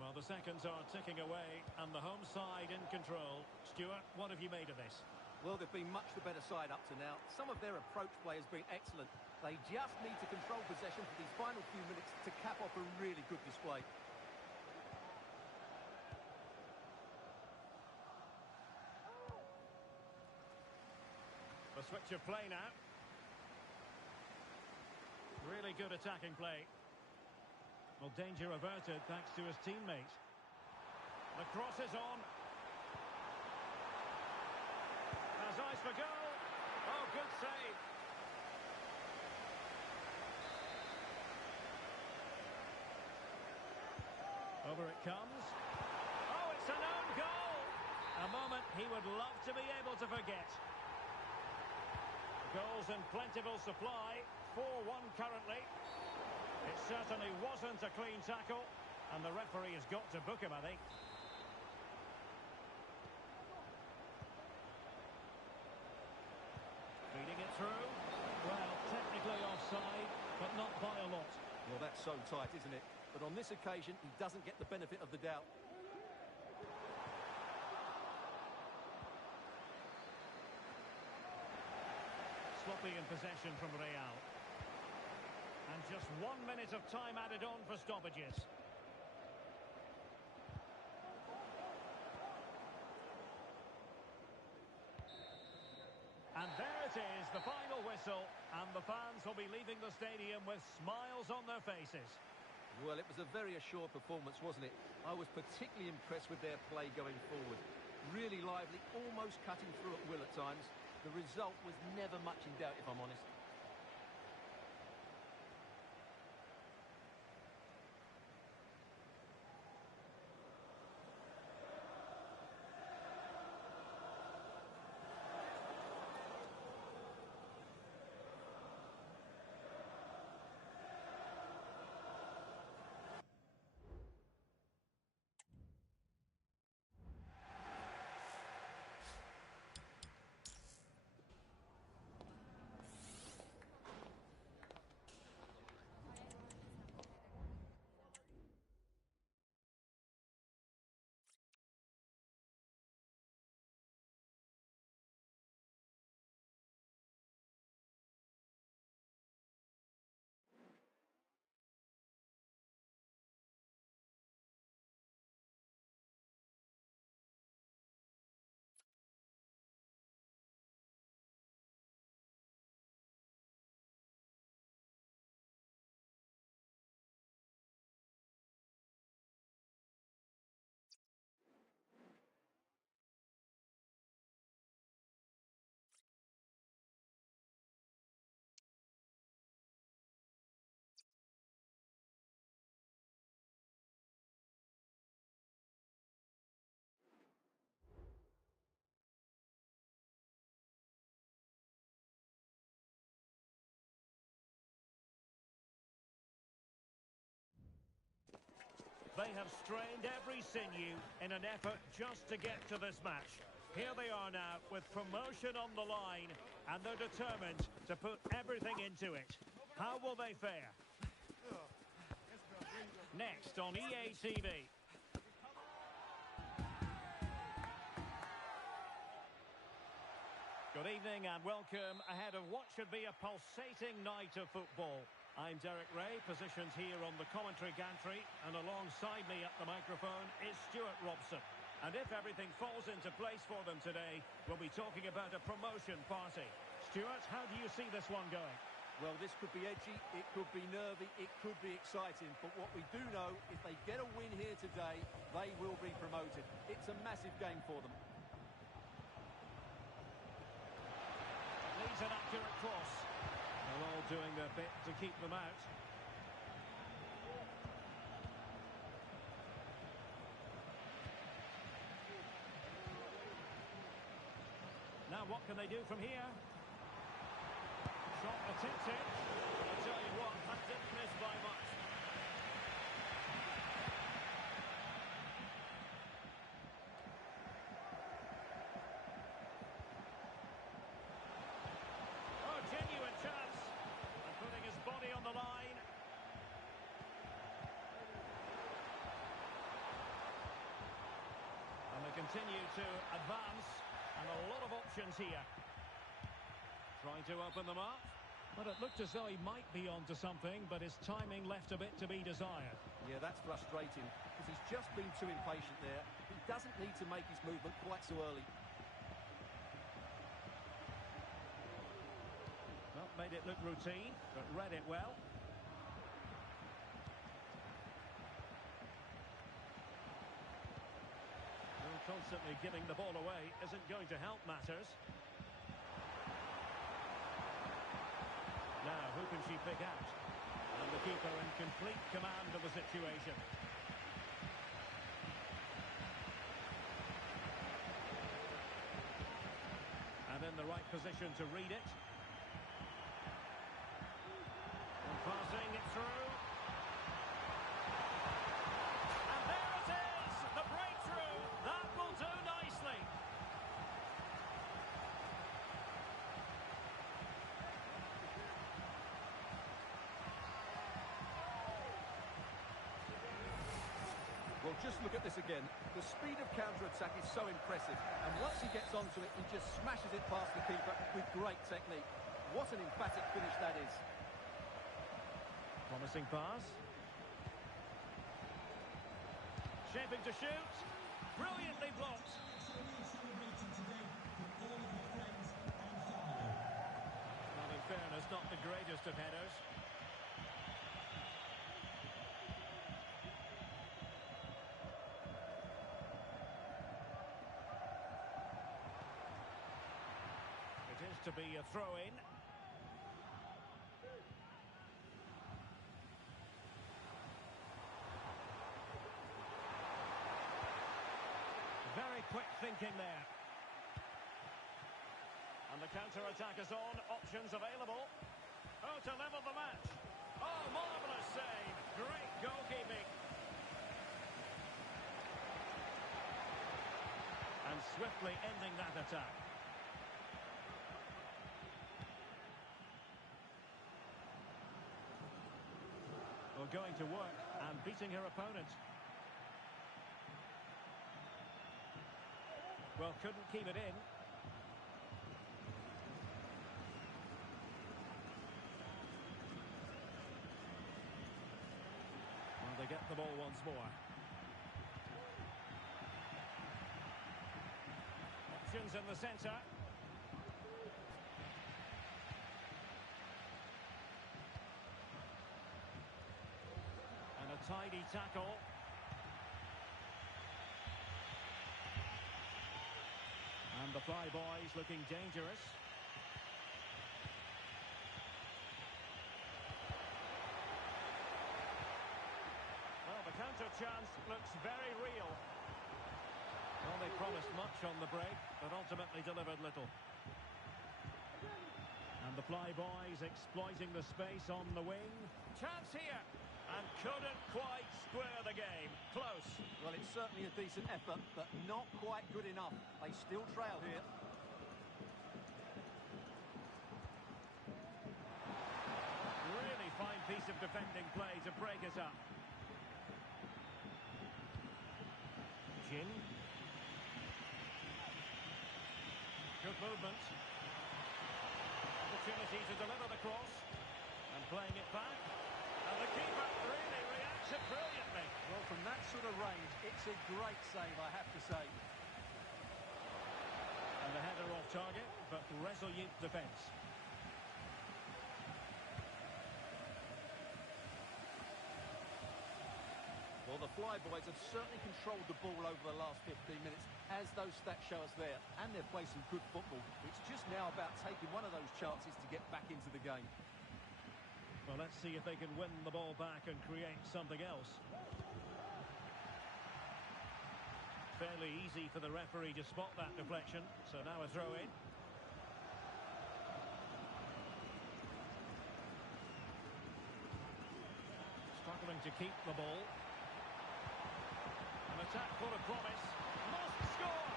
Well, the seconds are ticking away and the home side in control. Stuart, what have you made of this? Well, they've been much the better side up to now. Some of their approach play has been excellent. They just need to control possession for these final few minutes to cap off a really good display. The switch of play now. Really good attacking play. Well, danger averted thanks to his teammate. The cross is on. Has eyes for goal. Oh, good save. Over it comes. Oh, it's an own goal. A moment he would love to be able to forget. Goals in plentiful supply. 4-1 currently. It certainly wasn't a clean tackle, and the referee has got to book him, I think. Feeding it through. Well, technically offside, but not by a lot. Well, that's so tight, isn't it? But on this occasion, he doesn't get the benefit of the doubt. will be in possession from Real. And just 1 minute of time added on for stoppages. And there it is, the final whistle, and the fans will be leaving the stadium with smiles on their faces. Well, it was a very assured performance, wasn't it? I was particularly impressed with their play going forward. Really lively, almost cutting through at will at times. The result was never much in doubt, if I'm honest. They have strained every sinew in an effort just to get to this match. Here they are now with promotion on the line, and they're determined to put everything into it. How will they fare? Next on EATV. Good evening and welcome ahead of what should be a pulsating night of football. I'm Derek Ray, positioned here on the commentary gantry, and alongside me at the microphone is Stuart Robson. And if everything falls into place for them today, we'll be talking about a promotion party. Stuart, how do you see this one going? Well, this could be edgy, it could be nervy, it could be exciting. But what we do know, if they get a win here today, they will be promoted. It's a massive game for them. Needs an accurate cross. They're all doing their bit to keep them out. Now what can they do from here? Shot attempted. I'll tell you what, that didn't miss by much. Oh, genuine chance. And putting his body on the line. And they continue to advance. And a lot of options here. Trying to open them up. But it looked as though he might be onto something, but his timing left a bit to be desired. Yeah, that's frustrating, because he's just been too impatient there. He doesn't need to make his movement quite so early. Well, made it look routine, but read it well. Well, constantly giving the ball away isn't going to help matters. Now, who can she pick out? And the keeper in complete command of the situation. And in the right position to read it. And passing it through. And there it is! The breakthrough! That will do nicely! Well, just look at this again. The speed of counter-attack is so impressive. And once he gets onto it, he just smashes it past the keeper with great technique. What an emphatic finish that is. Promising pass. Shaping to shoot. Brilliantly blocked. So we are celebrating today with all of your friends and family. Well, in fairness, not the greatest of headers. It is to be a throw-in. Very quick thinking there. And the counter-attack is on. Options available. Oh, to level the match. Oh, marvellous save. Great goalkeeping. And swiftly ending that attack. Well, going to work and beating her opponent. Well, couldn't keep it in. Well, they get the ball once more. Options in the centre. And a tidy tackle. And the Flyboys looking dangerous. Well, the counter chance looks very real. Well, they promised much on the break, but ultimately delivered little. And the Flyboys exploiting the space on the wing. Chance here! And couldn't quite square the game. Close. Well, it's certainly a decent effort, but not quite good enough. They still trail here. Really fine piece of defending play to break us up. Jin. Good movement. Opportunity to deliver the cross. And playing it back. And the keeper really reacts it brilliantly. Well, from that sort of range, it's a great save, I have to say. And the header off target, but resolute defence. Well, the Flyboys have certainly controlled the ball over the last 15 minutes, as those stats show us there. And they've played some good football. It's just now about taking one of those chances to get back into the game. Well, let's see if they can win the ball back and create something else. Fairly easy for the referee to spot that deflection. So now a throw-in. Struggling to keep the ball. An attack full of promise. Must score!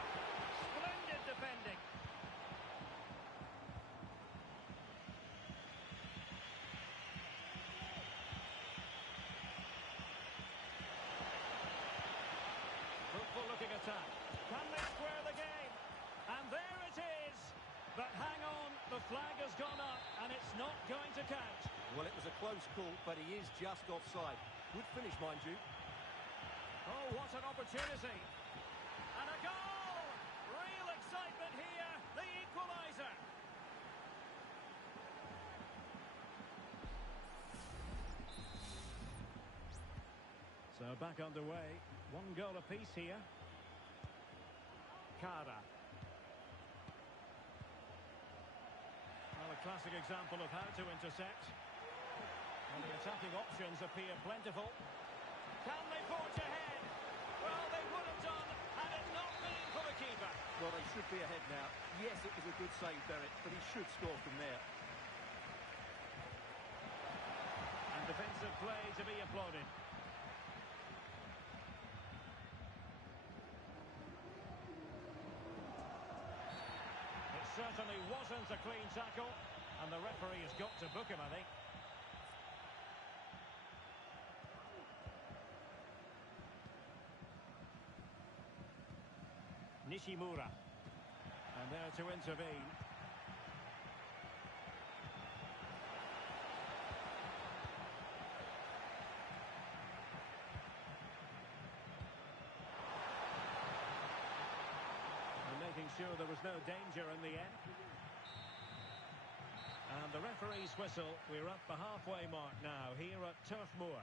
Splendid defending. Fruitful looking attack. Can they square the game? And there it is! But hang on, the flag has gone up and it's not going to count. Well, it was a close call, but he is just offside. Good finish, mind you. Oh, what an opportunity. And a goal! Real excitement here, the equaliser. So back underway. One goal apiece here. Kara. Well, a classic example of how to intercept. And the attacking options appear plentiful. Can they forge ahead? Well, they would have done had it not been for the keeper. Well, they should be ahead now. Yes, it was a good save, Derek, but he should score from there. And defensive play to be applauded. It certainly wasn't a clean tackle, and the referee has got to book him, I think. Nishimura. And there to intervene. sure there was no danger in the end. And the referee's whistle. We're at the halfway mark now here at Turf Moor.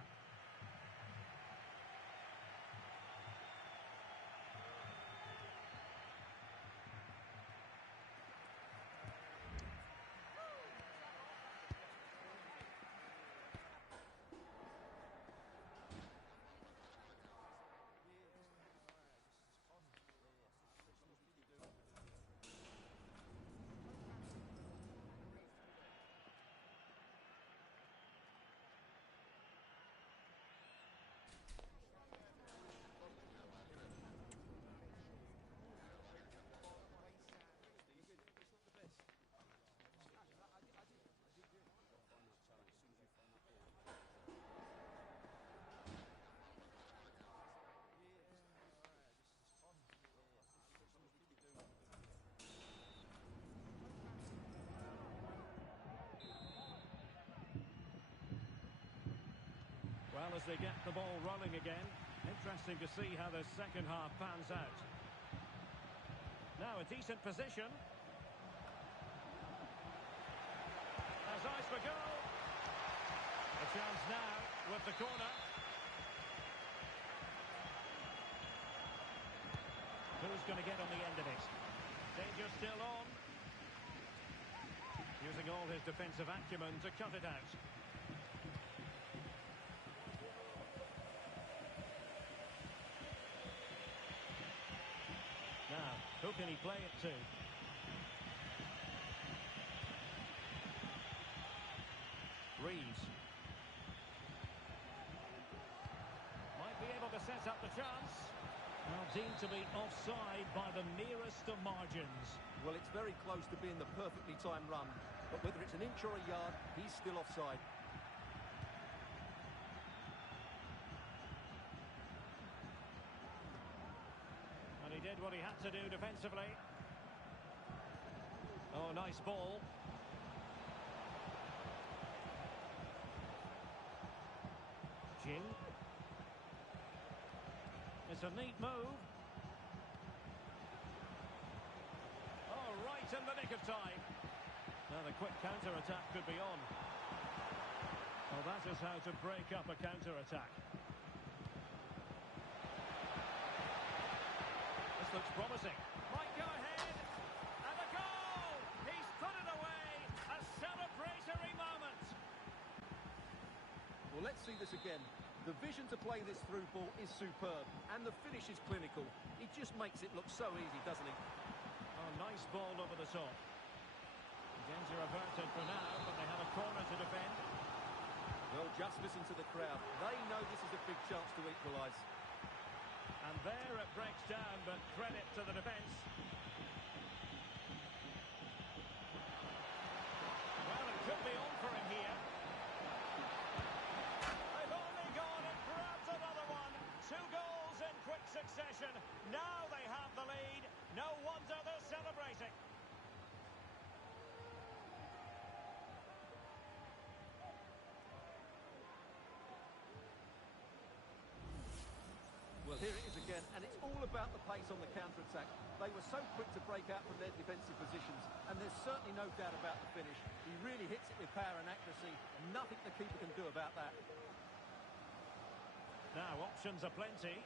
Well, as they get the ball rolling again, interesting to see how the second half pans out. Now a decent position. Has eyes for goal. A chance now with the corner. Who's going to get on the end of it? Danger still on. Using all his defensive acumen to cut it out. Now, who can he play it to? Reeves. Might be able to set up the chance. Well, deemed to be offside by the nearest of margins. Well, it's very close to being the perfectly timed run, but whether it's an inch or a yard, he's still offside. And he did what he had to do defensively. Oh, nice ball. Jin. It's a neat move. Oh, right in the nick of time. Now the quick counter-attack could be on. Well, that is how to break up a counter-attack. This looks promising. Might go ahead. And a goal! He's put it away. A celebratory moment. Well, let's see this again. The vision to play this through ball is superb, and the finish is clinical. He just makes it look so easy, doesn't he? Oh, nice ball over the top. Danger averted for now, but they have a corner to defend. Well, just listen to the crowd. They know this is a big chance to equalise. And there it breaks down, but credit to the defence. Well, it could be on for him here. They've only gone and grabbed another one. 2 goals in quick succession. Now they have the lead. No wonder they're celebrating. Well, here it is again, and it's all about the pace on the counter-attack. They were so quick to break out from their defensive positions, and there's certainly no doubt about the finish. He really hits it with power and accuracy, and nothing the keeper can do about that. Now, options are plenty.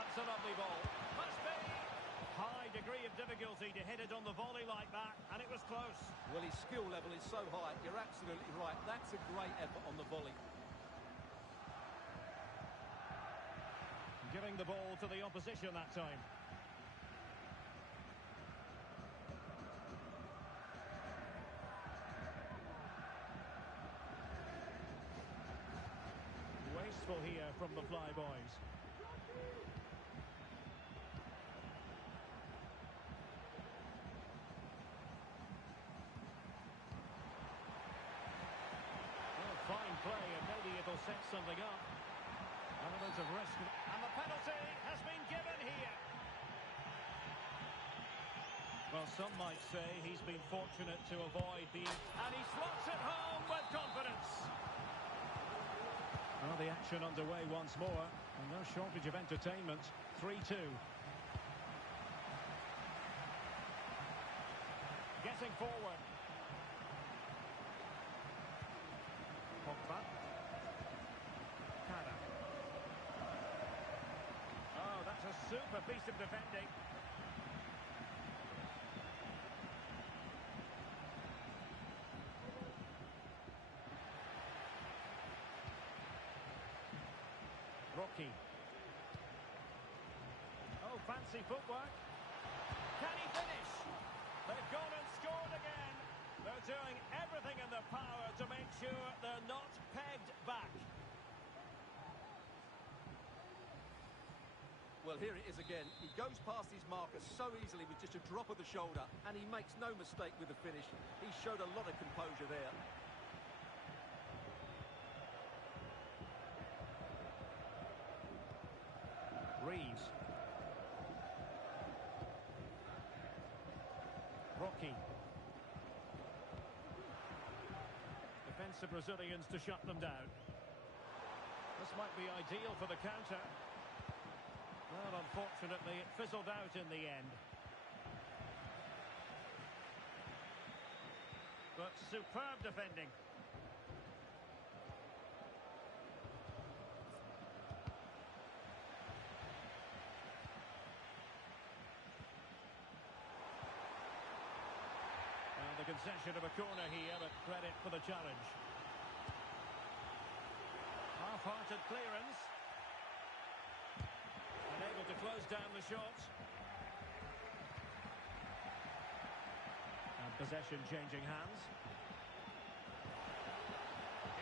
That's a lovely ball. Must be! High degree of difficulty to hit it on the volley like that, and it was close. Well, his skill level is so high, you're absolutely right. That's a great effort on the volley. Giving the ball to the opposition that time. Wasteful here from the Flyboys. Fine play, and maybe it'll set something up. Element of risk. And the penalty has been given here. Well, some might say he's been fortunate to avoid the... And he slots it home with confidence. Well, the action underway once more. And no shortage of entertainment. 3-2. Getting forward. Pogba. Kada. Oh, that's a super piece of defending. Rocky. Oh, fancy footwork. Can he finish? They've gone and scored again. They're doing everything in their power to make sure they're not pegged back. Well, here it is again. He goes past his marker so easily with just a drop of the shoulder, and he makes no mistake with the finish. He showed a lot of composure there. Reeves. Rocky. Defensive Brazilians to shut them down. This might be ideal for the counter. Well, unfortunately, it fizzled out in the end. But superb defending. And the concession of a corner here, but credit for the challenge. Half-hearted clearance. Unable to close down the shot. And possession changing hands.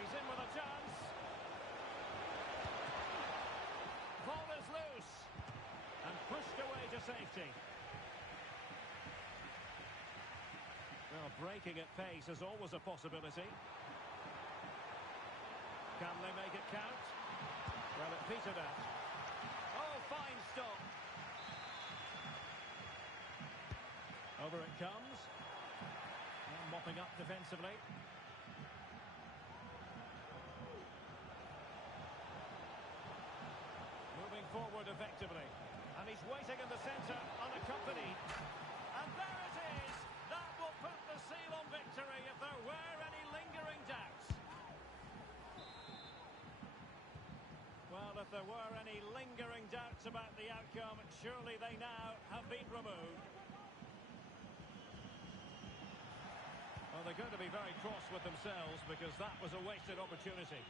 He's in with a chance. Ball is loose. And pushed away to safety. Well, breaking at pace is always a possibility. Can they make it count? Well, it petered out. Oh, fine stop. Over it comes. And mopping up defensively. Moving forward effectively. And he's waiting in the centre, unaccompanied. And there it is! That will put the seal on victory if there were any lingering doubts. Well, if there were any lingering doubts about the outcome, surely they now have been removed. Well, they're going to be very cross with themselves because that was a wasted opportunity.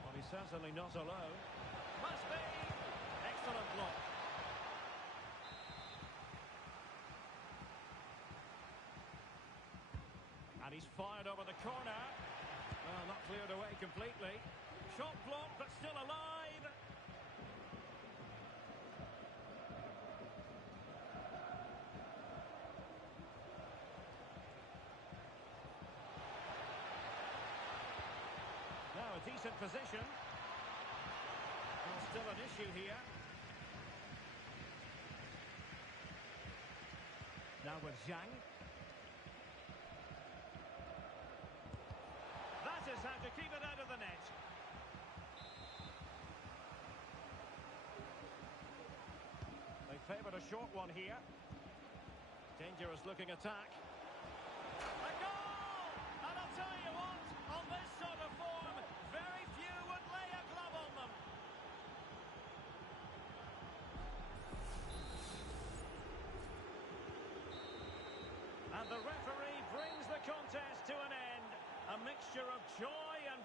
Well, he's certainly not alone. Must be! Excellent block. And he's fired over the corner. Well, not cleared away completely. Shot blocked, but still alive. Now a decent position. Well, still an issue here. Now with Zhang. That is how to keep it out of the net. They favoured a short one here. Dangerous looking attack. A goal! And I'll tell you what, on this sort of form, very few would lay a glove on them. And the referee brings the contest to an end. A mixture of joy and...